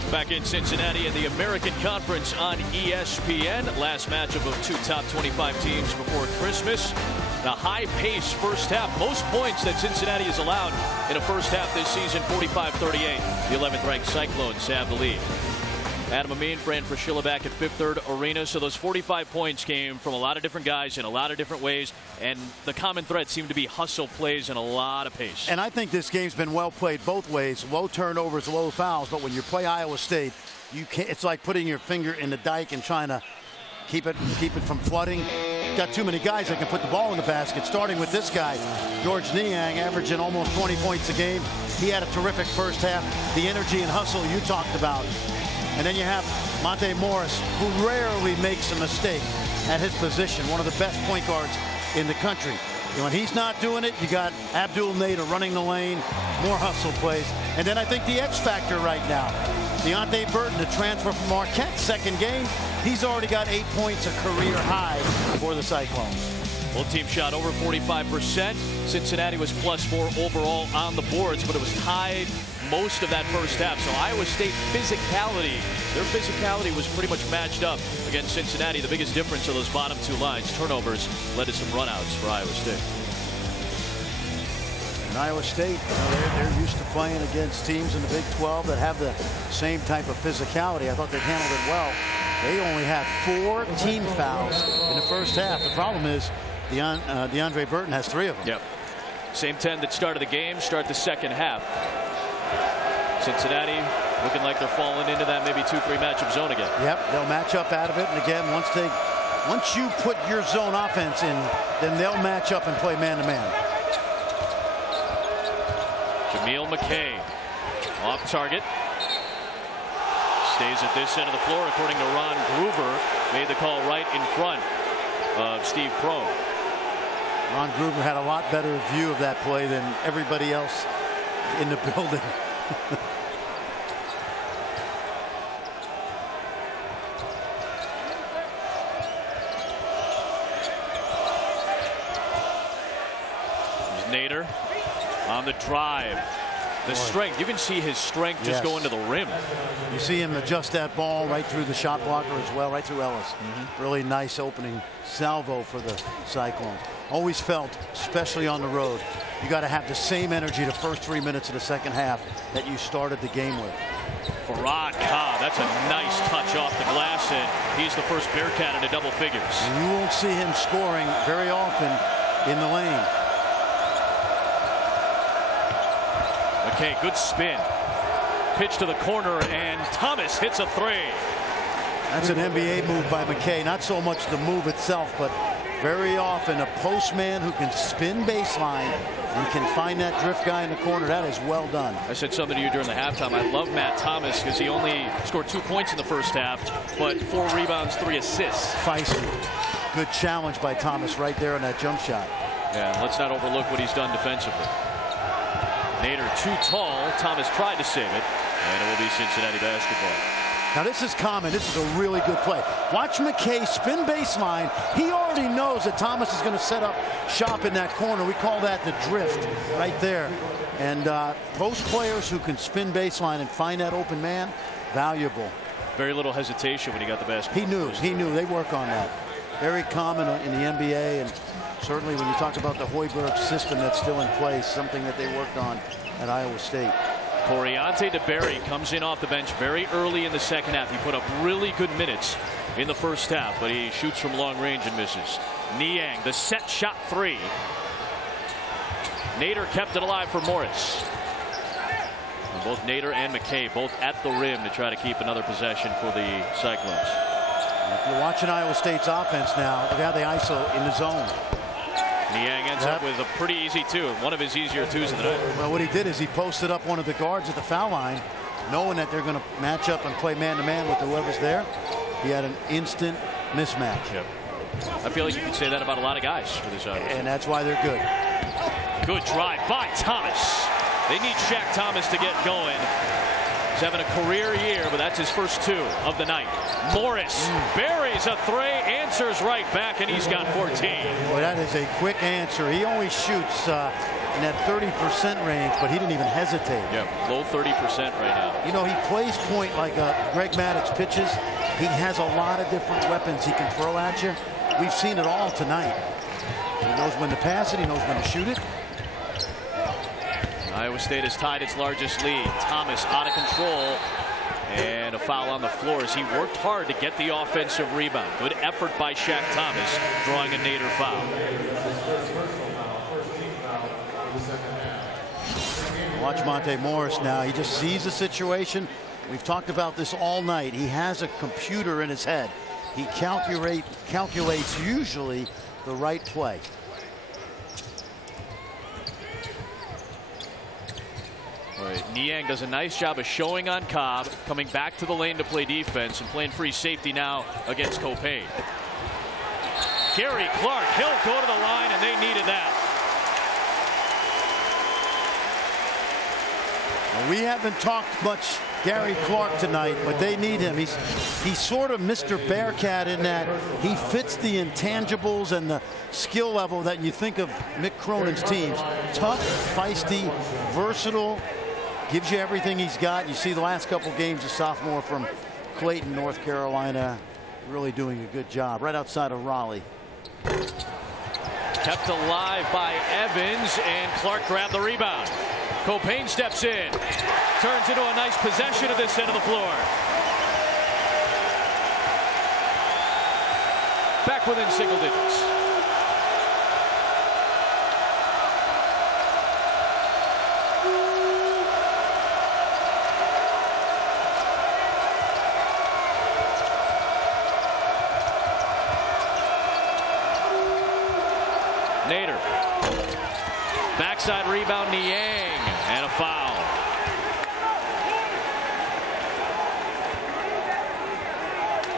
Back in Cincinnati in the American Conference on ESPN. Last matchup of 2 top 25 teams before Christmas. The high-paced first half. Most points that Cincinnati has allowed in a first half this season, 45-38. The 11th-ranked Cyclones have the lead. Adam Amin, Fran Fraschilla back at Fifth Third Arena. So those 45 points came from a lot of different guys in a lot of different ways. And the common thread seemed to be hustle plays and a lot of pace. And I think this game's been well played both ways. Low turnovers, low fouls. But when you play Iowa State, you can't, it's like putting your finger in the dike and trying to keep it from flooding. Got too many guys that can put the ball in the basket, starting with this guy, George Niang, averaging almost 20 points a game. He had a terrific first half. The energy and hustle you talked about. And then you have Monte Morris, who rarely makes a mistake at his position, one of the best point guards in the country. And when he's not doing it, you got Abdul Nader running the lane, more hustle plays. And then I think the X factor right now, Deontay Burton, the transfer from Marquette's second game, he's already got 8 points, a career high for the Cyclones. Both teams shot over 45%. Cincinnati was +4 overall on the boards, but it was tied most of that first half. So Iowa State physicality, their physicality was pretty much matched up against Cincinnati. The biggest difference of those bottom 2 lines, turnovers, led to some runouts for Iowa State. And Iowa State, they're used to playing against teams in the Big 12 that have the same type of physicality. I thought they handled it well. They only had 4 team fouls in the first half. The problem is DeAndre Burton has 3 of them. Yep. Same 10 that started the game, start the second half. Cincinnati looking like they're falling into that maybe 2-3 matchup zone again. Yep, they'll match up out of it. And again, once you put your zone offense in, then they'll match up and play man-to-man. Jameel McKay off target. Stays at this end of the floor, according to Ron Groover. Made the call right in front of Steve Prohm. Ron Groover had a lot better view of that play than everybody else in the building. Nader on the drive. The strength, you can see his strength just going to the rim. You see him adjust that ball right through the shot blocker as well, right through Ellis. Really nice opening salvo for the Cyclones. Always felt, especially on the road, you got to have the same energy the first 3 minutes of the second half that you started the game with. Farad Cobb, that's a nice touch off the glass, and he's the first Bearcat into double figures. And you won't see him scoring very often in the lane. Okay, good spin. pitch to the corner, and Thomas hits a three. That's an NBA move by McKay. Not so much the move itself, but very often a postman who can spin baseline and can find that drift guy in the corner. That is well done. I said something to you during the halftime. I love Matt Thomas because he only scored 2 points in the first half, but 4 rebounds, 3 assists. Feisty. Good challenge by Thomas right there on that jump shot. Yeah, let's not overlook what he's done defensively. Nader too tall. Thomas tried to save it, and it will be Cincinnati basketball. Now this is common. This is a really good play. Watch McKay spin baseline. He already knows that Thomas is going to set up shop in that corner. We call that the drift right there. And post players who can spin baseline and find that open man, valuable. Very little hesitation when he got the basket. He knew. They work on that. Very common in the NBA, and certainly when you talk about the Hoiberg system that's still in place, something that they worked on at Iowa State. Coriante DeBerry comes in off the bench very early in the second half. He put up really good minutes in the first half, but he shoots from long range and misses. Niang, the set shot three. Nader kept it alive for Morris. And both Nader and McKay both at the rim to try to keep another possession for the Cyclones. If you're watching Iowa State's offense now, look how they ISO in the zone. Niang ends up with a pretty easy two, one of his easier twos of the night. Well, what he did is he posted up one of the guards at the foul line, knowing that they're going to match up and play man-to-man with whoever's there. He had an instant mismatch. Yep. I feel like you can say that about a lot of guys for this Iowa State. And that's why they're good. Good drive by Thomas. They need Shaq Thomas to get going. He's having a career year, but that's his first 2 of the night. Morris buries a three, answers right back, and he's got 14. Well, that is a quick answer. He always shoots in that 30% range, but he didn't even hesitate. Yeah, low 30% right now. You know, he plays point like Greg Maddox pitches. He has a lot of different weapons he can throw at you. We've seen it all tonight. He knows when to pass it. He knows when to shoot it. Iowa State has tied its largest lead. Thomas out of control, and a foul on the floor as he worked hard to get the offensive rebound. Good effort by Shaq Thomas, drawing a Nader foul. Watch Monte Morris now. He just sees the situation. We've talked about this all night. He has a computer in his head. He calculates usually the right play. Niang does a nice job of showing on Cobb, coming back to the lane to play defense, and playing free safety now against Copain. Gary Clark, he'll go to the line, and they needed that. We haven't talked much Gary Clark tonight, but they need him. He's sort of Mr. Bearcat in that he fits the intangibles and the skill level that you think of Mick Cronin's teams. Tough, feisty, versatile, gives you everything he's got. You see the last couple games, a sophomore from Clayton, North Carolina, really doing a good job right outside of Raleigh. Kept alive by Evans, and Clark grabbed the rebound. Copain steps in, turns into a nice possession of this end of the floor. Back within single digits. Nader. Backside rebound, Niang, and a foul.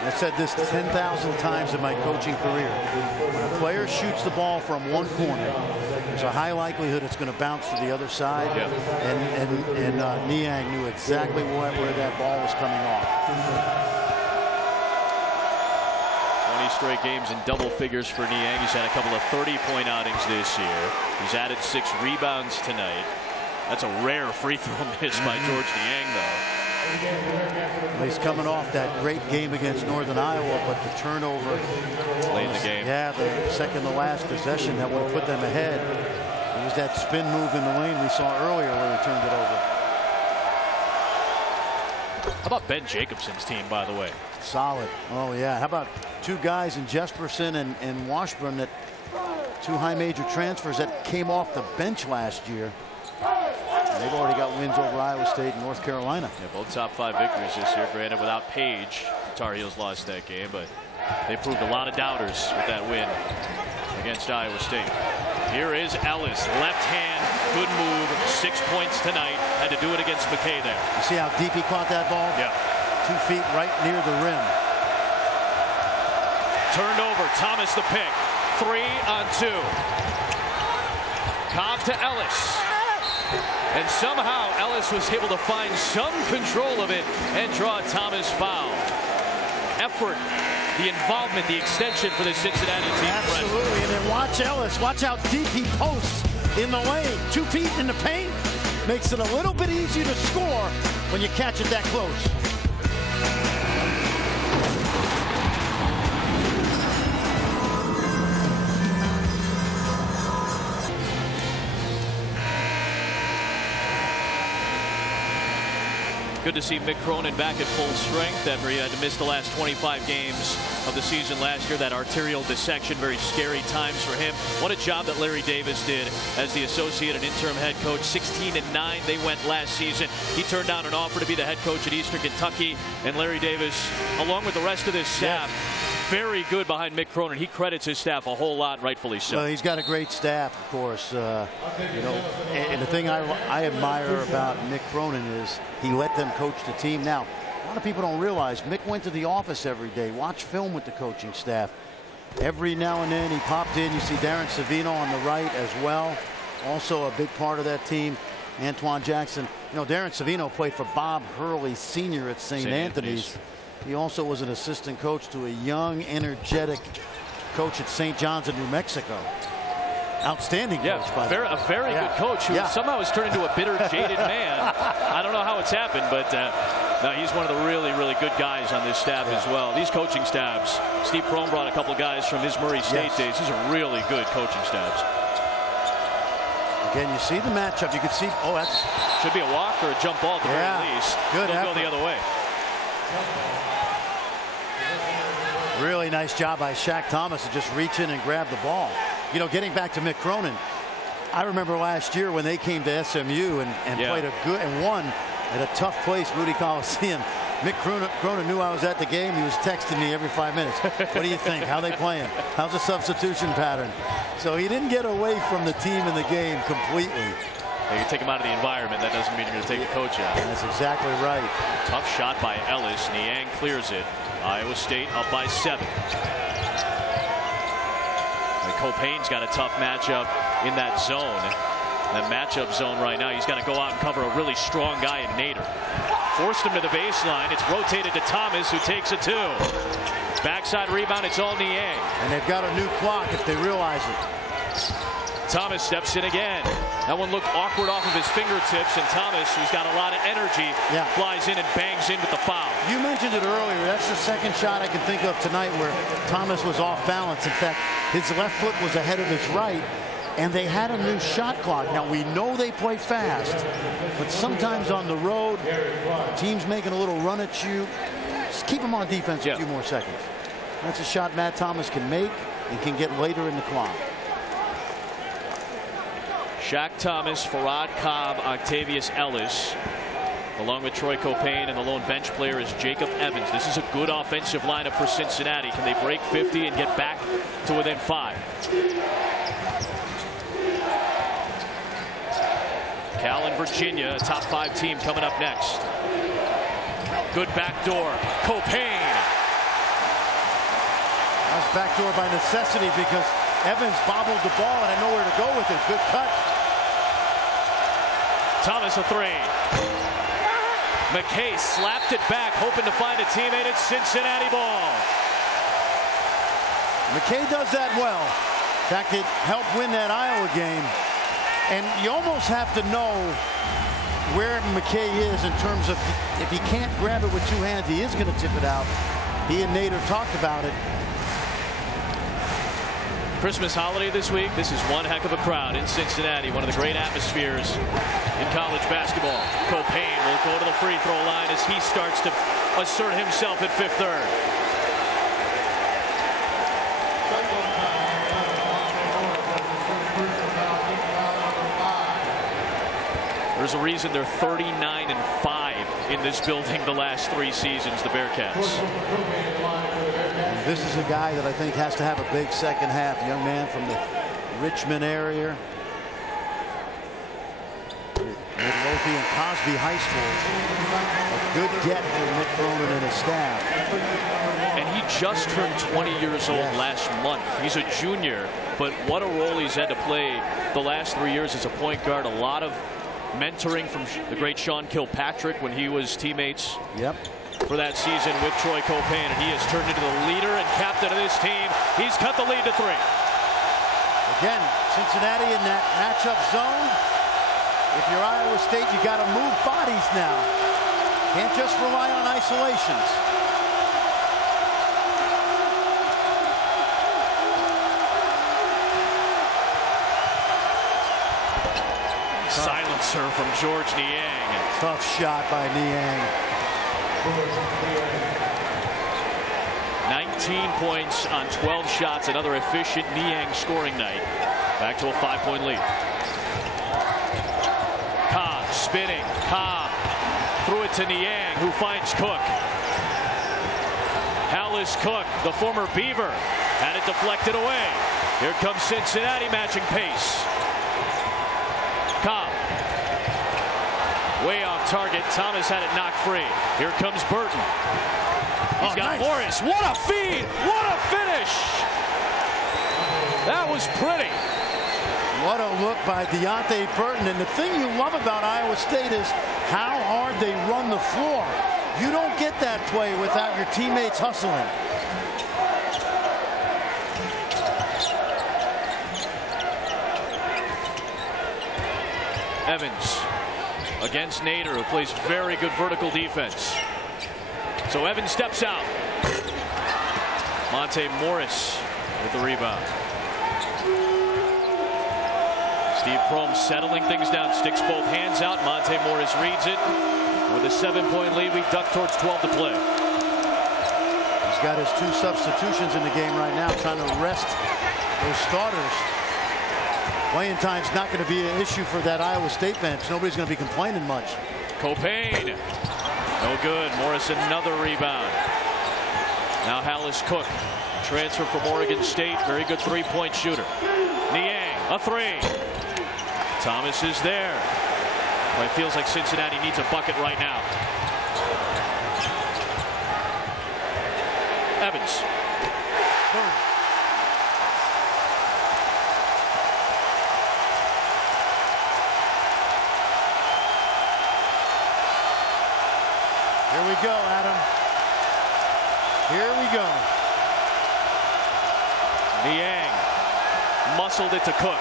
I said this 10,000 times in my coaching career. When a player shoots the ball from one corner, there's a high likelihood it's going to bounce to the other side. Yep. And Niang knew exactly where that ball was coming off. 20 straight games in double figures for Niang. He's had a couple of 30-point outings this year. He's added 6 rebounds tonight. That's a rare free throw miss by George Niang, though. He's coming off that great game against Northern Iowa, but the turnover late in the game. Yeah, the second to last possession that would put them ahead. It was that spin move in the lane we saw earlier where he turned it over. How about Ben Jacobson's team, by the way? Solid. Oh, yeah. How about 2 guys in Jesperson and Washburn, that 2 high major transfers that came off the bench last year. They've already got wins over Iowa State and North Carolina. Yeah, both top 5 victories this year. Granted, without Page, the Tar Heels lost that game, but they proved a lot of doubters with that win against Iowa State. Here is Ellis, left hand, good move, 6 points tonight. Had to do it against McKay there. You see how deep he caught that ball? Yeah. 2 feet right near the rim. Turned over, Thomas the pick. 3 on 2. Cobb to Ellis. And somehow Ellis was able to find some control of it and draw Thomas foul. Effort, the involvement, the extension for the Cincinnati team. Absolutely, and then watch Ellis. Watch how deep he posts in the lane. 2 feet in the paint makes it a little bit easier to score when you catch it that close. Good to see Mick Cronin back at full strength after he had to miss the last 25 games of the season last year. That arterial dissection, very scary times for him. What a job that Larry Davis did as the associate and interim head coach. 16-9 they went last season. He turned down an offer to be the head coach at Eastern Kentucky, and Larry Davis, along with the rest of this staff, very good behind Mick Cronin. He credits his staff a whole lot, rightfully so. Well, he's got a great staff, of course. You know, and the thing I admire about Mick Cronin is he let them coach the team. Now, a lot of people don't realize Mick went to the office every day, watched film with the coaching staff. Every now and then he popped in. You see Darren Savino on the right as well. Also a big part of that team. Antoine Jackson. You know, Darren Savino played for Bob Hurley Sr. at St. Anthony's. He also was an assistant coach to a young, energetic coach at St. John's in New Mexico. Outstanding coach, by the way. A very good coach who somehow has turned into a bitter, jaded man. I don't know how it's happened, but no, he's one of the really, really good guys on this staff as well. These coaching staffs, Steve Prohm brought a couple of guys from his Murray State days. These are really good coaching staffs. Again, you see the matchup. You can see, that should be a walk or a jump ball at the very least. Good They'll go the other way. Really nice job by Shaq Thomas to just reach in and grab the ball. You know, getting back to Mick Cronin, I remember last year when they came to SMU and played a good and won at a tough place, Rudy Coliseum. Mick Cronin knew I was at the game. He was texting me every 5 minutes. What do you think? How they playing? How's the substitution pattern? So he didn't get away from the team in the game completely. You take him out of the environment. That doesn't mean you're going to take the coach out. That's exactly right. Tough shot by Ellis. Niang clears it. Iowa State up by 7. Copayne's got a tough matchup in that zone. That matchup zone right now. He's got to go out and cover a really strong guy in Nader. Forced him to the baseline. It's rotated to Thomas, who takes a 2. Backside rebound. It's all Niang. And they've got a new clock if they realize it. Thomas steps in again. That one looked awkward off of his fingertips, and Thomas, who's got a lot of energy, flies in and bangs in with the foul. You mentioned it earlier. That's the second shot I can think of tonight where Thomas was off balance. In fact, his left foot was ahead of his right, and they had a new shot clock. Now, we know they play fast, but sometimes on the road, teams making a little run at you. Just keep them on defense a few more seconds. That's a shot Matt Thomas can make and can get later in the clock. Shaq Thomas, Farad Cobb, Octavius Ellis, along with Troy Copayne, and the lone bench player is Jacob Evans. This is a good offensive lineup for Cincinnati. Can they break 50 and get back to within 5? Cal and Virginia, a top 5 team coming up next. Good backdoor. Copayne. That's backdoor by necessity because Evans bobbled the ball and had nowhere to go with it. Good cut. Thomas a 3. McKay slapped it back, hoping to find a teammate. It's Cincinnati ball. McKay does that well. In fact, it helped win that Iowa game. And you almost have to know where McKay is in terms of if he can't grab it with 2 hands, he is going to tip it out. He and Nader talked about it. Christmas holiday this week. This is one heck of a crowd in Cincinnati. One of the great atmospheres in college basketball. Copayne will go to the free throw line as he starts to assert himself at Fifth Third. There's a reason they're 39-5 in this building the last 3 seasons, the Bearcats. This is a guy that I think has to have a big second half. Young man from the Richmond area. Midlothian Cosby High School. A good get for Nick Cronin and his staff. And he just turned 20 years old last month. He's a junior, but what a role he's had to play the last 3 years as a point guard. A lot of mentoring from the great Sean Kilpatrick when he was teammates for that season with Troy Copain, and he has turned into the leader and captain of this team. He's cut the lead to 3. Again, Cincinnati in that matchup zone. If you're Iowa State, you got to move bodies now. Can't just rely on isolations. Silencer from George Niang. Tough shot by Niang. 19 points on 12 shots. Another efficient Niang scoring night. Back to a 5-point lead. Cobb spinning. Cobb threw it to Niang, who finds Cook. Hallis Cook, the former Beaver, had it deflected away. Here comes Cincinnati matching pace. Cobb. Way off target. Thomas had it knocked free. Here comes Burton. He's got Morris. What a feed! What a finish! That was pretty. What a look by Deontay Burton. And the thing you love about Iowa State is how hard they run the floor. You don't get that play without your teammates hustling. Evans against Nader, who plays very good vertical defense. So Evans steps out. Monte Morris with the rebound. Steve Prohm settling things down, sticks both hands out. Monte Morris reads it. With a 7-point lead, we duck towards 12 to play. He's got his 2 substitutions in the game right now, trying to rest those starters. Playing time's not going to be an issue for that Iowa State bench. Nobody's going to be complaining much. Copain. No good. Morris another rebound. Now Hallis Cook, transfer from Oregon State. Very good 3-point shooter. Niang, a 3. Thomas is there. Well, it feels like Cincinnati needs a bucket right now. Evans. Here we go, Adam. Here we go. Niang muscled it to Cook.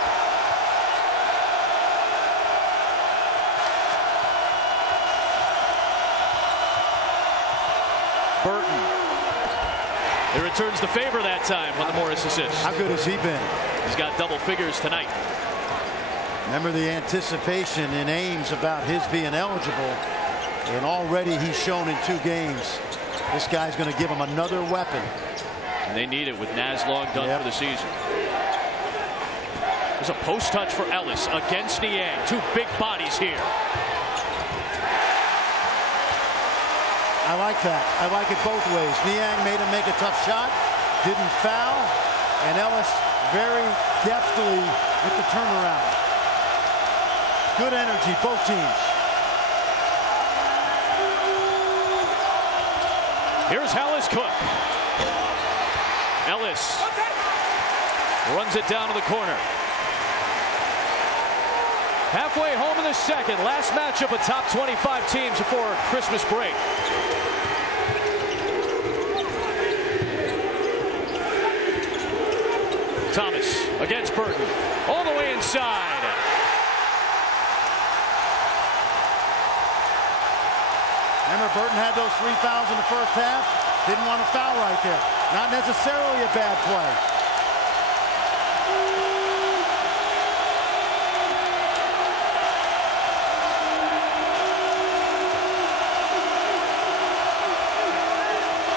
Burton. It returns the favor that time on the Morris assist. How good has he been? He's got double figures tonight. Remember the anticipation in Ames about his being eligible. And already he's shown in 2 games. This guy's going to give him another weapon. And they need it with Naz Long done for the season. There's a post touch for Ellis against Niang. 2 big bodies here. I like that. I like it both ways. Niang made him make a tough shot, didn't foul, and Ellis very deftly with the turnaround. Good energy, both teams. Here's Hallis Cook. Ellis runs it down to the corner. Halfway home in the second. Last matchup of top 25 teams before Christmas break. Thomas against Burton. All the way inside. Remember, Burton had those 3 fouls in the first half. Didn't want to foul right there. Not necessarily a bad play.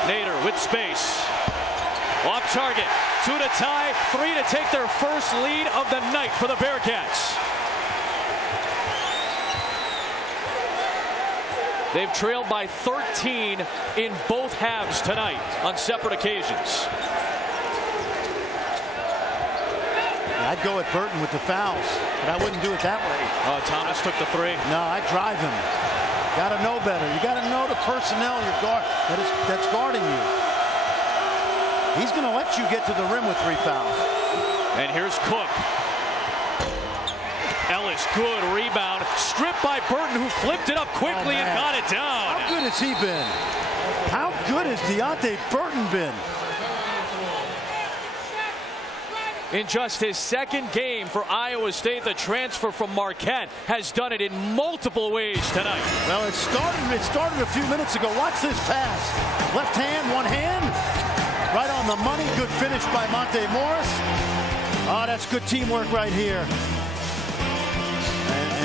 Nader with space. Off target. 2 to tie, 3 to take their first lead of the night for the Bearcats. They've trailed by 13 in both halves tonight on separate occasions. I'd go at Burton with the fouls, but I wouldn't do it that way. Oh, Thomas took the 3. No, I'd drive him. Got to know better. You got to know the personnel that's guarding you. He's going to let you get to the rim with 3 fouls. And here's Cook. Ellis, good rebound. Stripped by Burton, who flipped it up quickly and got it down. How good has he been? How good has Deontay Burton been? In just his second game for Iowa State, the transfer from Marquette has done it in multiple ways tonight. Well, it started a few minutes ago. Watch this pass. Left hand, one hand. Right on the money. Good finish by Monte Morris. Oh, that's good teamwork right here.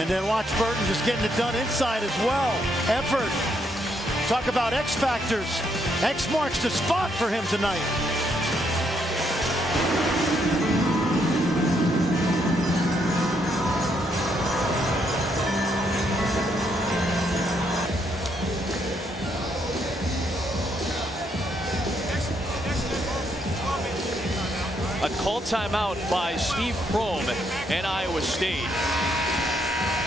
And then watch Burton just getting it done inside as well. Effort. Talk about X factors. X marks the spot for him tonight. A called timeout by Steve Prohm and Iowa State.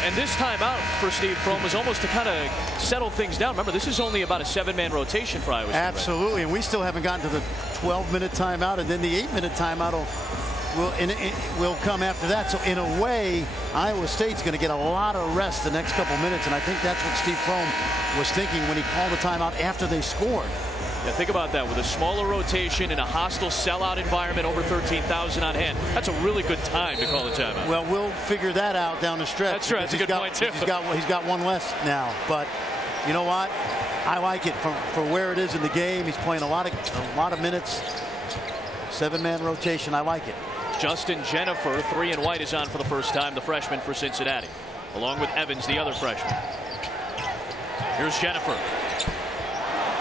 And this timeout for Steve Prohm was almost to kind of settle things down. Remember, this is only about a 7-man rotation for Iowa State. Absolutely, and we still haven't gotten to the 12-minute timeout, and then the 8-minute timeout will come after that. So in a way, Iowa State's going to get a lot of rest the next couple minutes, and I think that's what Steve Prohm was thinking when he called the timeout after they scored. Yeah, think about that. With a smaller rotation in a hostile sellout environment, over 13,000 on hand, that's a really good time to call the timeout. Well, we'll figure that out down the stretch. That's right. That's a good point too. He's got one less now, but you know what? I like it for where it is in the game. He's playing a lot of minutes. 7-man rotation. I like it. Justin Jennifer, 3 and white, is on for the first time. The freshman for Cincinnati, along with Evans, the other freshman. Here's Jennifer.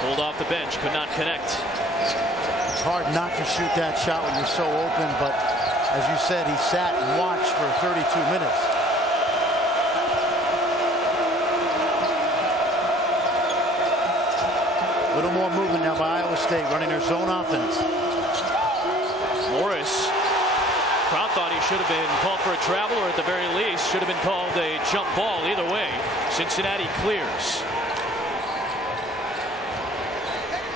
Pulled off the bench, could not connect. It's hard not to shoot that shot when you're so open, but as you said, he sat and watched for 32 minutes. A little more movement now by Iowa State, running their zone offense. Morris, crowd thought he should have been called for a travel, or at the very least should have been called a jump ball. Either way, Cincinnati clears.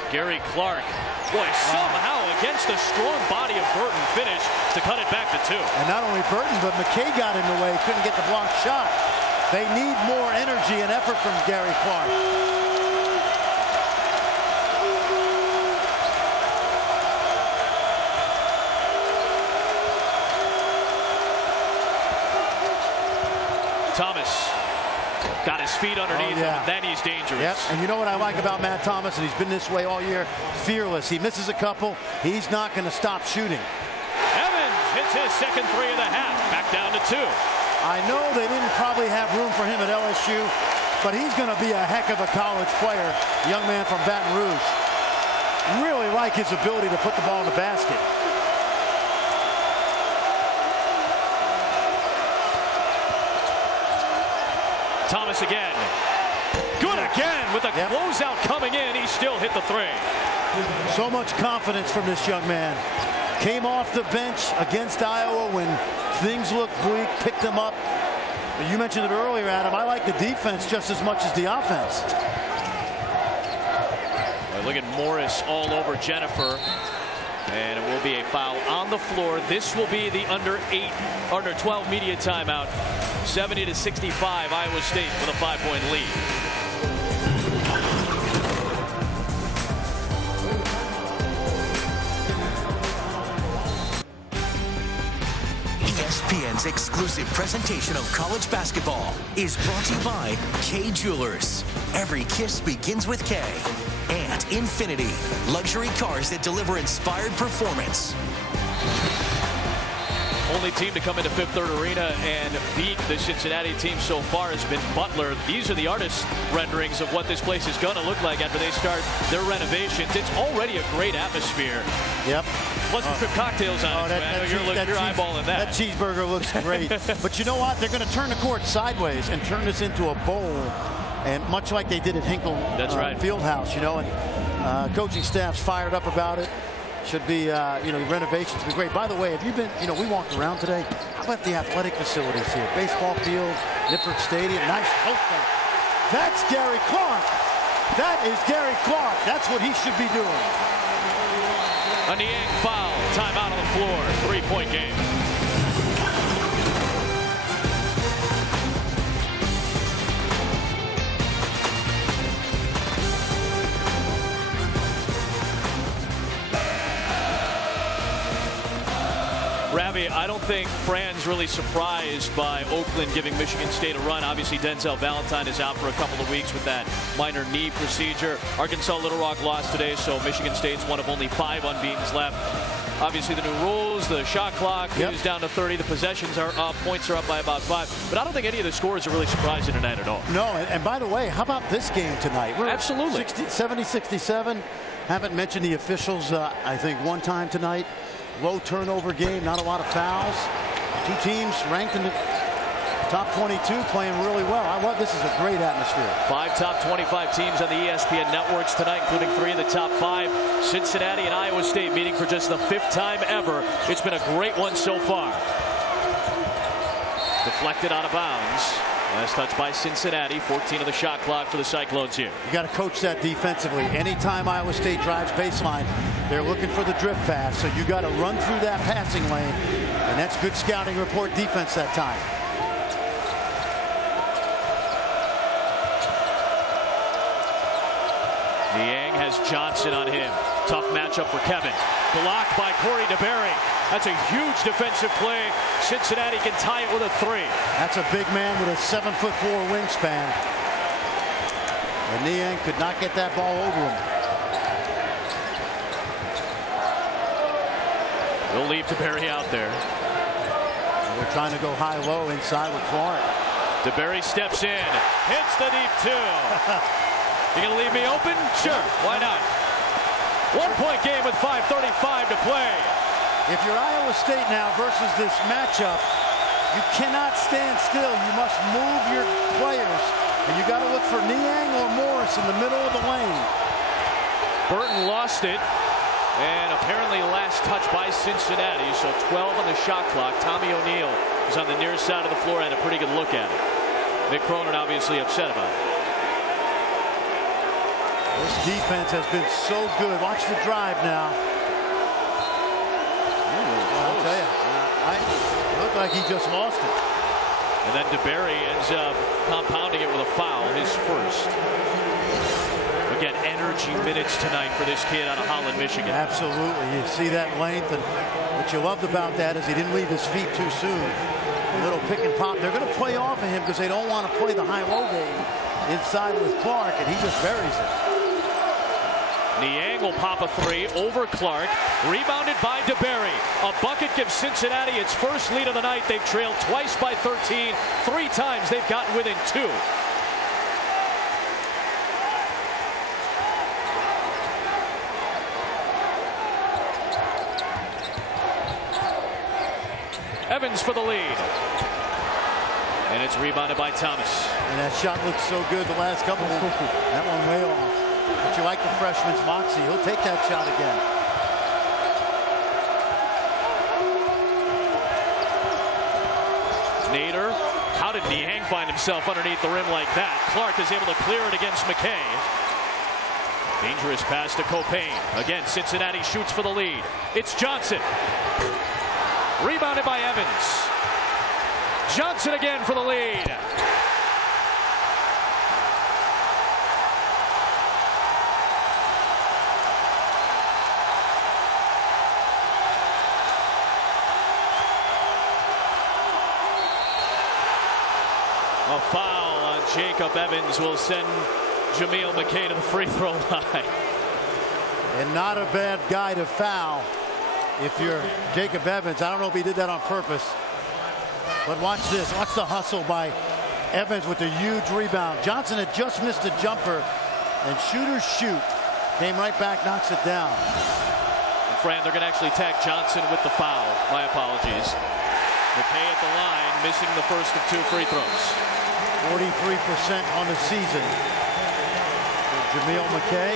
Gary Clark, boy, somehow against the strong body of Burton, finished to cut it back to 2. And not only Burton, but McKay got in the way, couldn't get the block shot. They need more energy and effort from Gary Clark. Thomas got his feet underneath him, and then he's dangerous. Yep. And you know what I like about Matt Thomas, and he's been this way all year, fearless. He misses a couple, he's not going to stop shooting. Evans hits his second 3 of the half, back down to 2. I know they didn't probably have room for him at LSU, but he's going to be a heck of a college player, young man from Baton Rouge. Really like his ability to put the ball in the basket. Thomas again. Good again with a closeout coming in. He still hit the 3. So much confidence from this young man. Came off the bench against Iowa when things looked bleak, picked them up. You mentioned it earlier, Adam. I like the defense just as much as the offense. Look at Morris all over Jennifer. And it will be a foul on the floor. This will be the under 12 media timeout. 70-65, Iowa State with a 5-point lead. ESPN's exclusive presentation of college basketball is brought to you by K Jewelers. Every kiss begins with K. And Infinity, luxury cars that deliver inspired performance. Only team to come into Fifth Third Arena and beat the Cincinnati team so far has been Butler. These are the artist renderings of what this place is going to look like after they start their renovations. It's already a great atmosphere. Yep. Plus the trip cocktails on it. I know you're eyeballing that. That cheeseburger looks great. But you know what? They're going to turn the court sideways and turn this into a bowl. And much like they did at Hinkle Fieldhouse, you know, and coaching staff's fired up about it. Should be, you know, renovations be great. By the way, have you been, you know, we walked around today. How about the athletic facilities here? Baseball field, Nippert Stadium, nice open. That's Gary Clark. That is Gary Clark. That's what he should be doing. A Niang foul. Timeout on the floor. 3-point game. Ravi, I don't think Fran's really surprised by Oakland giving Michigan State a run. Obviously, Denzel Valentine is out for a couple of weeks with that minor knee procedure. Arkansas Little Rock lost today, so Michigan State's one of only 5 unbeatens left. Obviously, the new rules, the shot clock is down to 30. The possessions are up, points are up by about 5. But I don't think any of the scores are really surprising tonight at all. No, and by the way, how about this game tonight? We're absolutely 70-67. Haven't mentioned the officials, I think, one time tonight. Low turnover game, not a lot of fouls. 2 teams ranked in the top 22 playing really well. This is a great atmosphere. 5 top 25 teams on the ESPN networks tonight, including 3 of the top 5. Cincinnati and Iowa State meeting for just the 5th time ever. It's been a great one so far. Deflected out of bounds. Last touch by Cincinnati. 14 of the shot clock for the Cyclones here. You got to coach that defensively. Anytime Iowa State drives baseline, they're looking for the drift pass. So you got to run through that passing lane. And that's good scouting report defense that time. Niang has Johnson on him. Tough matchup for Kevin. Blocked by Corey DeBerry. That's a huge defensive play. Cincinnati can tie it with a 3. That's a big man with a 7'4" wingspan. And Niang could not get that ball over him. They'll leave DeBerry out there. They're trying to go high-low inside with Clark. DeBerry steps in. Hits the deep 2. You gonna leave me open? Sure, why not? 1-point game with 5:35 to play. If you're Iowa State now versus this matchup, you cannot stand still. You must move your players. And you got to look for Niang or Morris in the middle of the lane. Burton lost it. And apparently last touch by Cincinnati. So 12 on the shot clock. Tommy O'Neill is on the near side of the floor, had a pretty good look at it. Mick Cronin obviously upset about it. This defense has been so good. Watch the drive now. I'll tell you, it looked like he just lost it. And then DeBerry ends up compounding it with a foul, his first. Again, energy minutes tonight for this kid out of Holland, Michigan. Absolutely. You see that length, and what you loved about that is he didn't leave his feet too soon. A little pick and pop. They're going to play off of him because they don't want to play the high-low game inside with Clark, and he just buries it. Niang will pop a 3 over Clark. Rebounded by DeBerry. A bucket gives Cincinnati its first lead of the night. They've trailed twice by 13. 3 times they've gotten within 2. Evans for the lead. And it's rebounded by Thomas. And that shot looked so good the last couple. That one way off. But you like the freshman's moxie. He'll take that shot again. Nader. How did Niang find himself underneath the rim like that? Clark is able to clear it against McKay. Dangerous pass to Copain. Again, Cincinnati shoots for the lead. It's Johnson. Rebounded by Evans. Johnson again for the lead. A foul on Jacob Evans will send Jameel McKay to the free throw line. And not a bad guy to foul if you're Jacob Evans. I don't know if he did that on purpose. But watch this. Watch the hustle by Evans with a huge rebound. Johnson had just missed a jumper, and shooters shoot. Came right back, knocks it down. And Fran, they're going to actually tag Johnson with the foul. My apologies. McKay at the line, missing the first of 2 free throws. 43% on the season. Jameel McKay.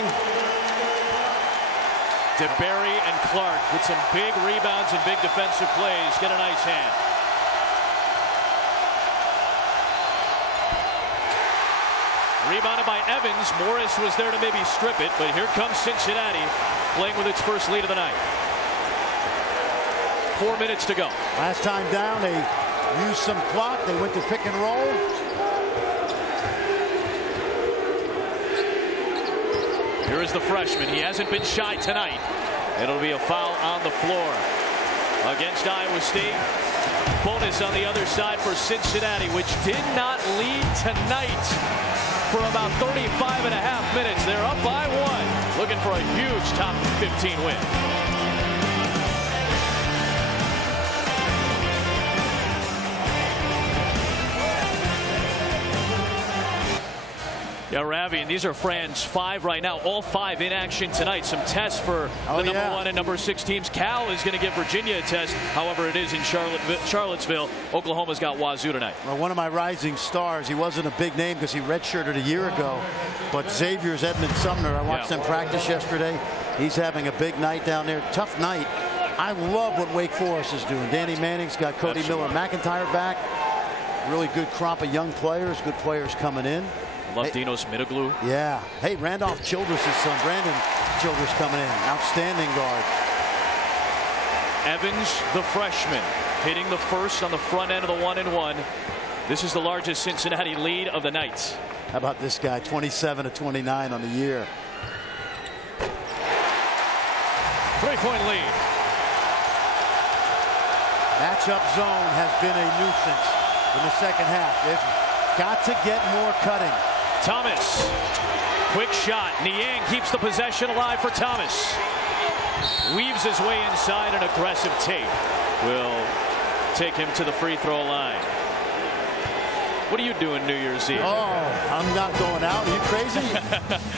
DeBerry and Clark with some big rebounds and big defensive plays get a nice hand. Rebounded by Evans. Morris was there to maybe strip it, but here comes Cincinnati playing with its first lead of the night. 4 minutes to go. Last time down, they used some clock. They went to pick and roll. Here is the freshman. He hasn't been shy tonight. It'll be a foul on the floor against Iowa State. Bonus on the other side for Cincinnati, which did not lead tonight for about 35.5 minutes. They're up by 1, looking for a huge top 15 win. Yeah, Ravi, and these are Fran's 5 right now, all 5 in action tonight. Some tests for the number 1 and number 6 teams. Cal is going to give Virginia a test. However, it is in Charlottesville. Oklahoma's got Wazoo tonight. Well, one of my rising stars, he wasn't a big name because he redshirted a year ago, but Xavier's Edmund Sumner. I watched them practice yesterday. He's having a big night down there. Tough night. I love what Wake Forest is doing. Danny Manning's got Cody Miller McIntyre back. Really good crop of young players. Good players coming in. Love Dinos Mitoglu. Yeah. Hey, Randolph Childress' son, Brandon Childress, coming in. Outstanding guard. Evans, the freshman, hitting the first on the front end of the 1-and-1. This is the largest Cincinnati lead of the night. How about this guy, 27 of 29 on the year. 3-point lead. Matchup zone has been a nuisance in the second half. They've got to get more cutting. Thomas, quick shot. Niang keeps the possession alive for Thomas. Weaves his way inside. An aggressive Tate will take him to the free throw line. What are you doing New Year's Eve? Oh, I'm not going out. Are you crazy?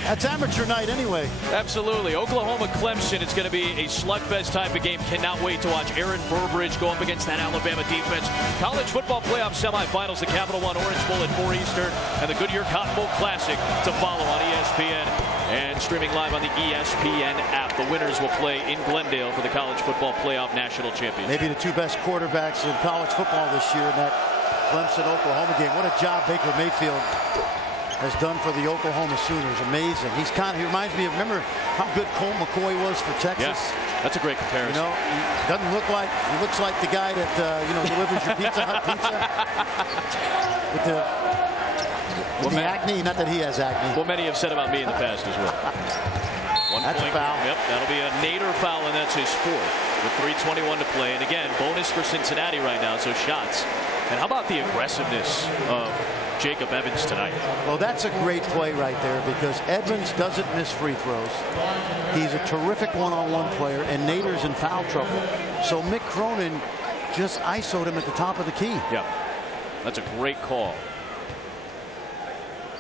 That's amateur night anyway. Absolutely. Oklahoma-Clemson, it's going to be a slugfest type of game. Cannot wait to watch Aaron Burbridge go up against that Alabama defense. College football playoff semifinals, the Capital One Orange Bowl at 4 Eastern, and the Goodyear Cotton Bowl Classic to follow on ESPN and streaming live on the ESPN app. The winners will play in Glendale for the College Football Playoff National Championship. Maybe the 2 best quarterbacks in college football this year in that Clemson-Oklahoma game. What a job Baker Mayfield has done for the Oklahoma Sooners. Amazing. He reminds me of, remember how good Colt McCoy was for Texas? Yeah, that's a great comparison. You know, he doesn't look like, he looks like the guy that, delivers your Pizza Hut pizza. With the acne, not that he has acne. Well, many have said about me in the past as well. That's a foul. Yep, that'll be a Nader foul, and that's his 4th with 3:21 to play. And again, bonus for Cincinnati right now, so shots. And how about the aggressiveness of Jacob Evans tonight? Well, that's a great play right there because Evans doesn't miss free throws. He's a terrific one-on-one player, and Nader's in foul trouble. So Mick Cronin just ISO'd him at the top of the key. Yeah, that's a great call.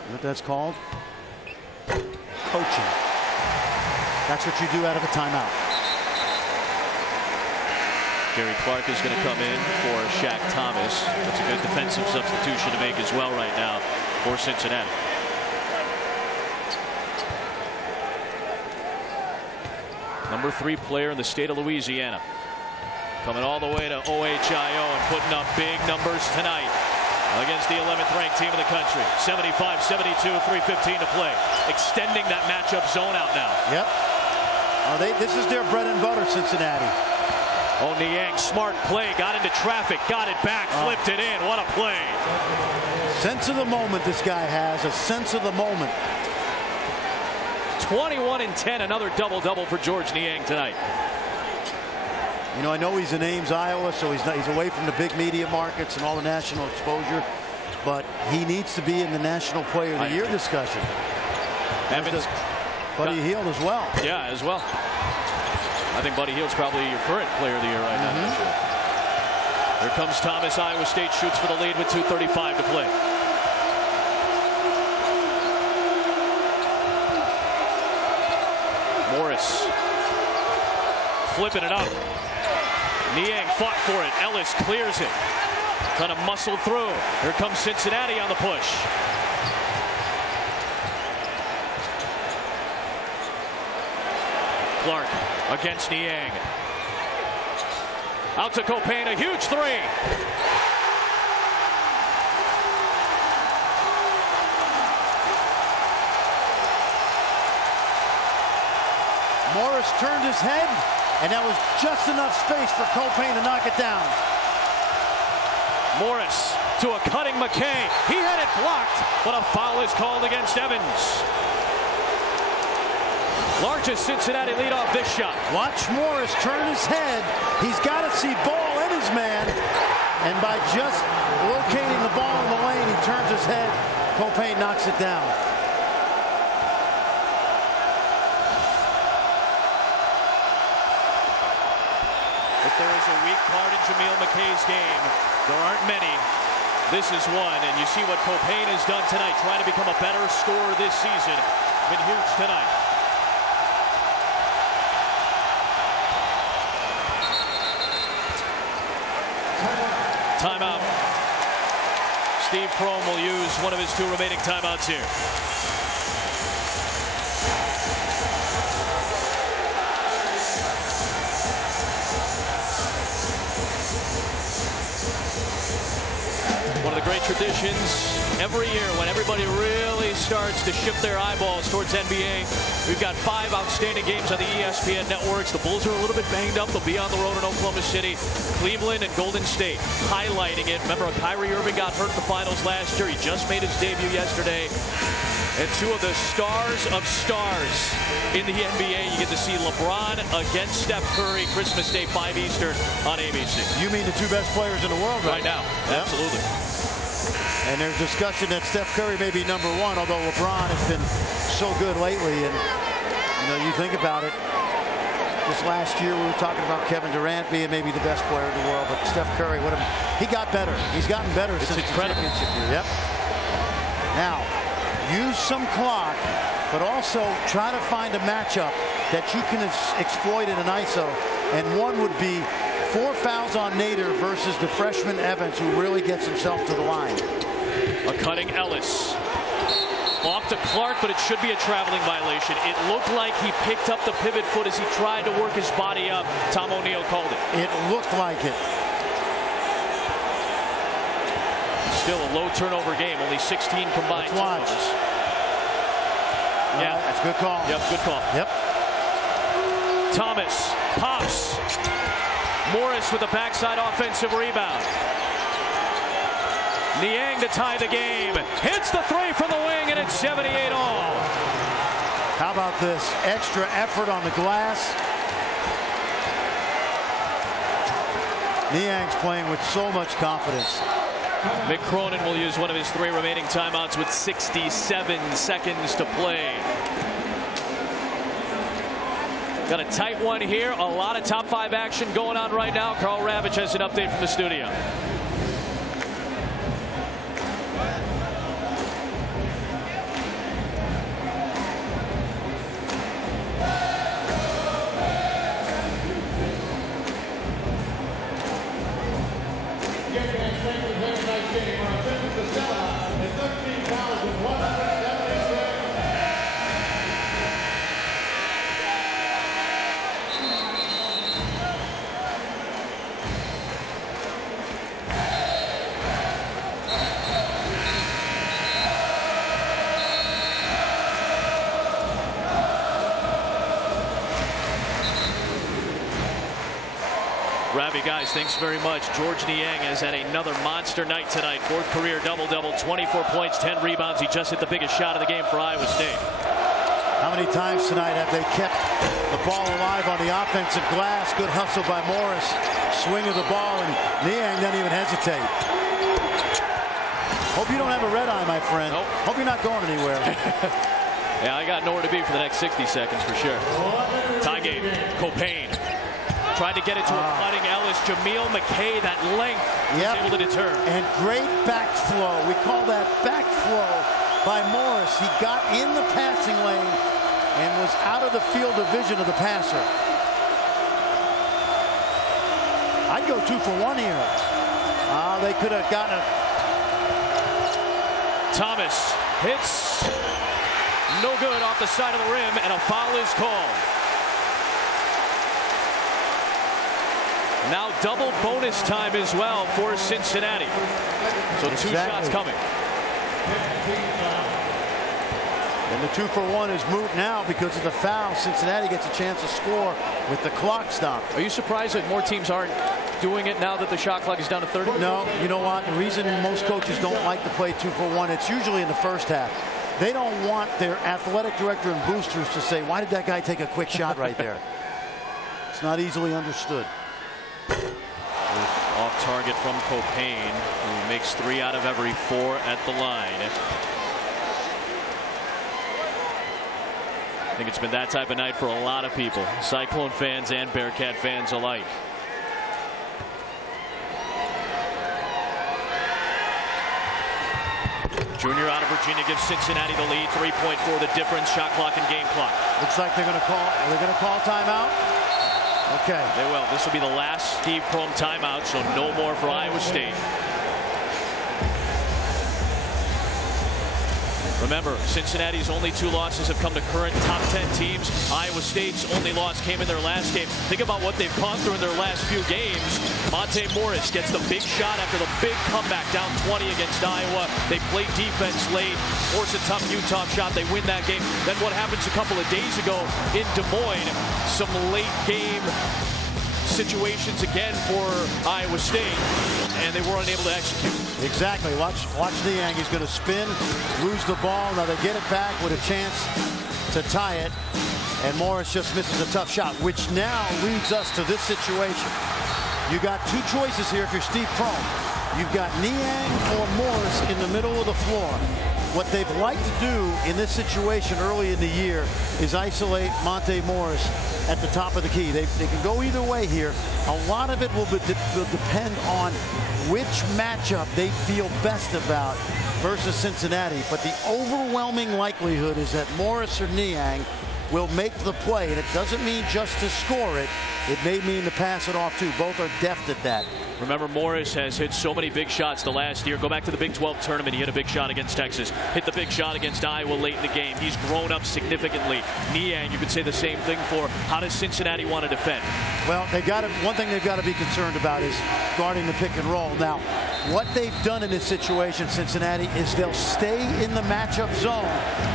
You know what that's called? Coaching. That's what you do out of a timeout. Gary Clark is going to come in for Shaq Thomas. That's a good defensive substitution to make as well right now for Cincinnati. Number 3 player in the state of Louisiana. Coming all the way to OHIO and putting up big numbers tonight against the 11th ranked team in the country. 75-72, 3:15 to play. Extending that matchup zone out now. Yep. This is their bread and butter, Cincinnati. Oh, Niang, smart play, got into traffic, got it back, flipped it in. What a play. Sense of the moment this guy has, a sense of the moment. 21 and 10, another double-double for George Niang tonight. You know, I know he's in Ames, Iowa, so he's away from the big media markets and all the national exposure, but he needs to be in the National Player of the Year discussion. Evans, Buddy Hield as well. Yeah, as well. I think Buddy Hield's probably your current player of the year right now. Here comes Thomas. Iowa State shoots for the lead with 2:35 to play. Morris flipping it up. Niang fought for it. Ellis clears it. Kind of muscled through. Here comes Cincinnati on the push. Clark against Niang. Out to Copain, a huge three. Morris turned his head, and that was just enough space for Copain to knock it down. Morris to a cutting McKay. He had it blocked, but a foul is called against Evans. Largest Cincinnati lead off this shot. Watch Morris turn his head. He's got to see ball and his man. And by just locating the ball in the lane, he turns his head. Copain knocks it down. If there is a weak part in Jameel McKay's game, there aren't many. This is one, and you see what Copain has done tonight, trying to become a better scorer this season. Been huge tonight. Timeout. Steve Prohm will use one of his 2 remaining timeouts here. One of the great traditions every year when everybody really starts to shift their eyeballs towards NBA. We've got 5 outstanding games on the ESPN networks. The Bulls are a little bit banged up. They'll be on the road in Oklahoma City. Cleveland and Golden State highlighting it. Remember, Kyrie Irving got hurt in the finals last year. He just made his debut yesterday. And 2 of the stars of stars in the NBA. You get to see LeBron against Steph Curry, Christmas Day, 5 Eastern on ABC. You mean the 2 best players in the world right now? Yep. Absolutely. And there's discussion that Steph Curry may be number 1, although LeBron has been so good lately. And, you know, you think about it. Just last year we were talking about Kevin Durant being maybe the best player in the world, but Steph Curry, he got better. He's gotten better since the championship year. Yep. Now, use some clock, but also try to find a matchup that you can exploit in an ISO. And one would be 4 fouls on Nader versus the freshman Evans, who really gets himself to the line. A cutting Ellis. Off to Clark, but it should be a traveling violation. It looked like he picked up the pivot foot as he tried to work his body up. Tom O'Neill called it. It looked like it. Still a low turnover game. Only 16 combined turnovers. Yeah, that's a good call. Yep, good call. Yep. Thomas pops. Morris with a backside offensive rebound. Niang to tie the game. Hits the 3 from the wing, and it's 78 all. How about this extra effort on the glass? Niang's playing with so much confidence. Mick Cronin will use one of his 3 remaining timeouts with 67 seconds to play. Got a tight one here. A lot of top 5 action going on right now. Carl Ravitch has an update from the studio. Ravi, guys, thanks very much. George Niang has had another monster night tonight. 4th career double-double, 24 points, 10 rebounds. He just hit the biggest shot of the game for Iowa State. How many times tonight have they kept the ball alive on the offensive glass? Good hustle by Morris. Swing of the ball, and Niang doesn't even hesitate. Hope you don't have a red eye, my friend. Nope. Hope you're not going anywhere. Yeah, I got nowhere to be for the next 60 seconds for sure. Tie game. Copain tried to get it to a cutting Ellis. Jameel McKay, that length, was able to deter. And great back flow. We call that back flow by Morris. He got in the passing lane and was out of the field of vision of the passer. I could go 2 for 1 here. They could have gotten it. Thomas hits. No good off the side of the rim, and a foul is called. Now double bonus time as well for Cincinnati. So two shots coming. And the 2 for 1 is moot now because of the foul. Cincinnati gets a chance to score with the clock stopped. Are you surprised that more teams aren't doing it now that the shot clock is down to 30? No, you know what? The reason most coaches don't like to play 2 for 1, it's usually in the first half. They don't want their athletic director and boosters to say, why did that guy take a quick shot right there? It's not easily understood. Off target from Copain, who makes 3 out of every 4 at the line. I think it's been that type of night for a lot of people, Cyclone fans and Bearcat fans alike. Junior out of Virginia gives Cincinnati the lead. 3.4 the difference. Shot clock and game clock. Looks like they're going to call. Are they going to call timeout? Okay. They will. This will be the last Steve Prohm timeout, so no more for Iowa State. Remember, Cincinnati's only 2 losses have come to current top 10 teams. Iowa State's only loss came in their last game. Think about what they've gone through in their last few games. Monte Morris gets the big shot after the big comeback, down 20 against Iowa. They play defense late, force a tough Utah shot. They win that game. Then what happens a couple of days ago in Des Moines? Some late game situations again for Iowa State, and they were unable to execute. Exactly. Watch Niang. He's going to spin, lose the ball. Now they get it back with a chance to tie it, and Morris just misses a tough shot, which now leads us to this situation. You got 2 choices here if you're Steve Prohm. You've got Niang or Morris in the middle of the floor. What they've liked to do in this situation early in the year is isolate Monte Morris at the top of the key. They can go either way here. A lot of it will depend on which matchup they feel best about versus Cincinnati. But the overwhelming likelihood is that Morris or Niang will make the play. And it doesn't mean just to score it. It may mean to pass it off too. Both are deft at that. Remember, Morris has hit so many big shots the last year. Go back to the Big 12 tournament. He hit a big shot against Texas. Hit the big shot against Iowa late in the game. He's grown up significantly. Niang, you could say the same thing for. How does Cincinnati want to defend? Well, one thing they've got to be concerned about is guarding the pick and roll. Now, what they've done in this situation, Cincinnati, is they'll stay in the matchup zone,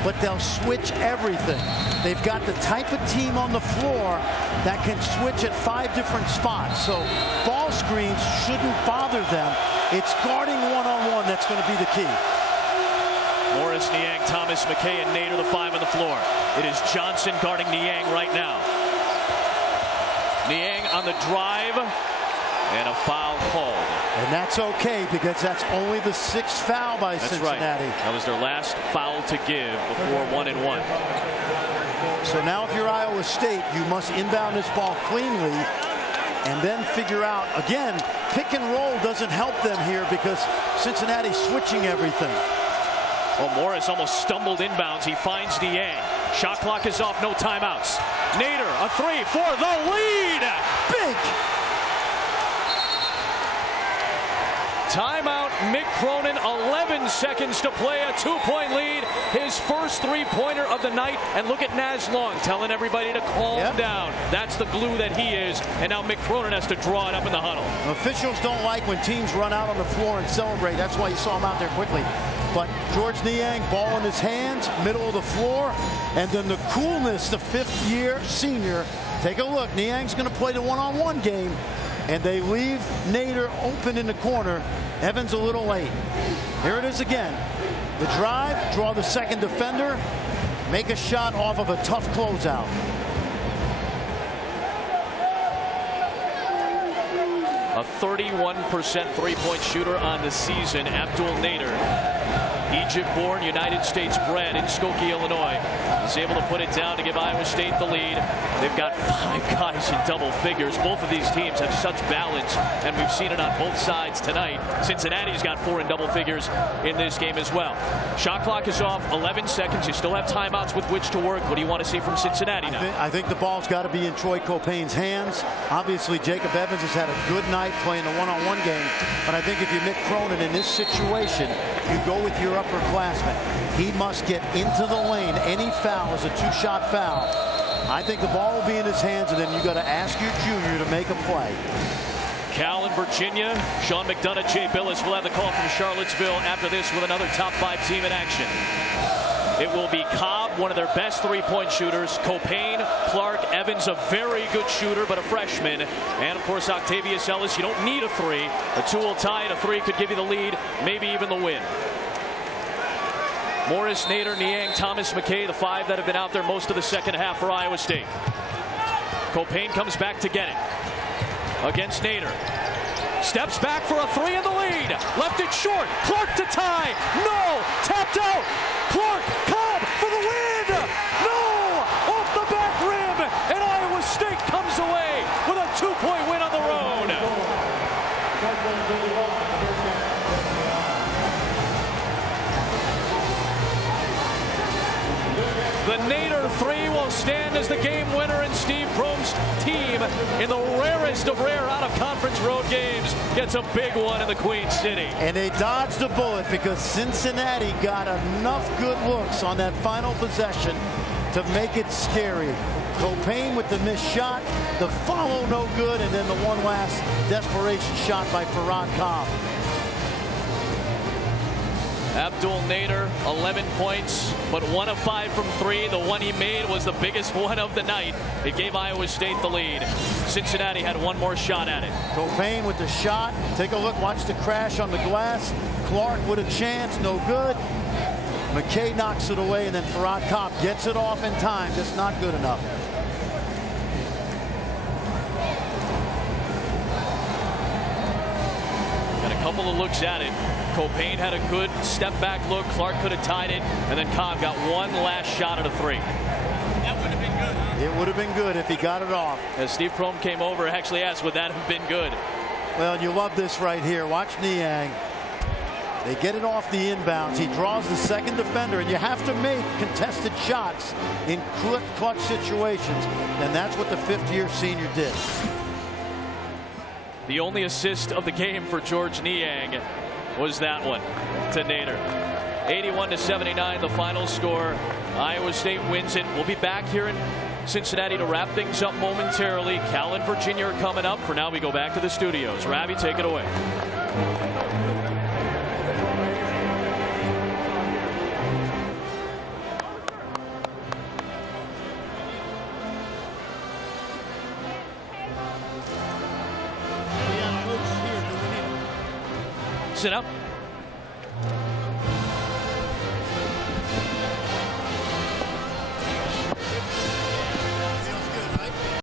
but they'll switch everything. They've got the type of team on the floor that can switch at 5 different spots. So ball screens shouldn't bother them. It's guarding one-on-one that's going to be the key. Morris, Niang, Thomas, McKay, and Nader, the 5 on the floor. It is Johnson guarding Niang right now. Niang on the drive, and a foul called. And that's okay because that's only the 6th foul by Cincinnati. Right. That was their last foul to give before 1-1. So now if you're Iowa State, you must inbound this ball cleanly and then figure out, again, pick and roll doesn't help them here because Cincinnati's switching everything. Well, Morris almost stumbled inbounds. He finds Niang. Shot clock is off, no timeouts. Nader, a 3 for the lead. Big. Timeout, Mick Cronin, 11 seconds to play, a 2-point lead. His first 3-pointer of the night. And look at Naz Long telling everybody to calm down. That's the glue that he is. And now Mick Cronin has to draw it up in the huddle. Officials don't like when teams run out on the floor and celebrate. That's why you saw him out there quickly. But George Niang, ball in his hands, middle of the floor. And then the coolness, the 5th-year senior. Take a look. Niang's going to play the one-on-one game. And they leave Nader open in the corner. Evans a little late. Here it is again. The drive, draw the second defender, make a shot off of a tough closeout. A 31% 3-point shooter on the season, Abdul Nader. Egypt-born, United States bred in Skokie, Illinois. He's able to put it down to give Iowa State the lead. They've got 5 guys in double figures. Both of these teams have such balance, and we've seen it on both sides tonight. Cincinnati's got 4 in double figures in this game as well. Shot clock is off, 11 seconds. You still have timeouts with which to work. What do you want to see from Cincinnati now? I think the ball's got to be in Troy Copain's hands. Obviously, Jacob Evans has had a good night playing the one-on-one game, but I think if you're Mick Cronin in this situation, you go with your upperclassman. He must get into the lane. Any foul is a 2-shot foul. I think the ball will be in his hands, and then you got to ask your junior to make a play. Cal in Virginia. Sean McDonough, Jay Billis will have the call from Charlottesville after this with another top 5 team in action. It will be Cobb, one of their best 3-point shooters. Copain, Clark, Evans, a very good shooter, but a freshman. And, of course, Octavius Ellis. You don't need a 3. A 2 will tie it. A 3 could give you the lead, maybe even the win. Morris, Nader, Niang, Thomas, McKay, the 5 that have been out there most of the second half for Iowa State. Copain comes back to get it against Nader. Steps back for a 3 in the lead. Left it short. Clark to tie. No. Tapped out. Clark, Cobb for the win. No. Off the back rim. And Iowa State comes away with a 2-point win on the road. The Nader 3 will stand as the game winner, and Steve Prohm's team, in the rarest of rare out-of-conference road games, gets a big one in the Queen City. And they dodged a bullet because Cincinnati got enough good looks on that final possession to make it scary. Copain with the missed shot, the follow no good, and then the one last desperation shot by Farhad Cobb. Abdul Nader, 11 points, but 1 of 5 from 3. The one he made was the biggest one of the night. It gave Iowa State the lead. Cincinnati had one more shot at it. Copain with the shot. Take a look, watch the crash on the glass. Clark with a chance, no good. McKay knocks it away, and then Farhad Cobb gets it off in time, just not good enough. Got a couple of looks at it. Copain had a good step-back look. Clark could have tied it, and then Cobb got one last shot at a 3. That would have been good, huh? It would have been good if he got it off. As Steve Prohm came over, actually asked, would that have been good? Well, you love this right here. Watch Niang. They get it off the inbounds. He draws the second defender, and you have to make contested shots in clutch situations, and that's what the 5th-year senior did. The only assist of the game for George Niang was that one to Nader. 81-79, the final score. Iowa State wins it. We'll be back here in Cincinnati to wrap things up momentarily. Cal and Virginia are coming up. For now, we go back to the studios. Ravi, take it away. Sit up.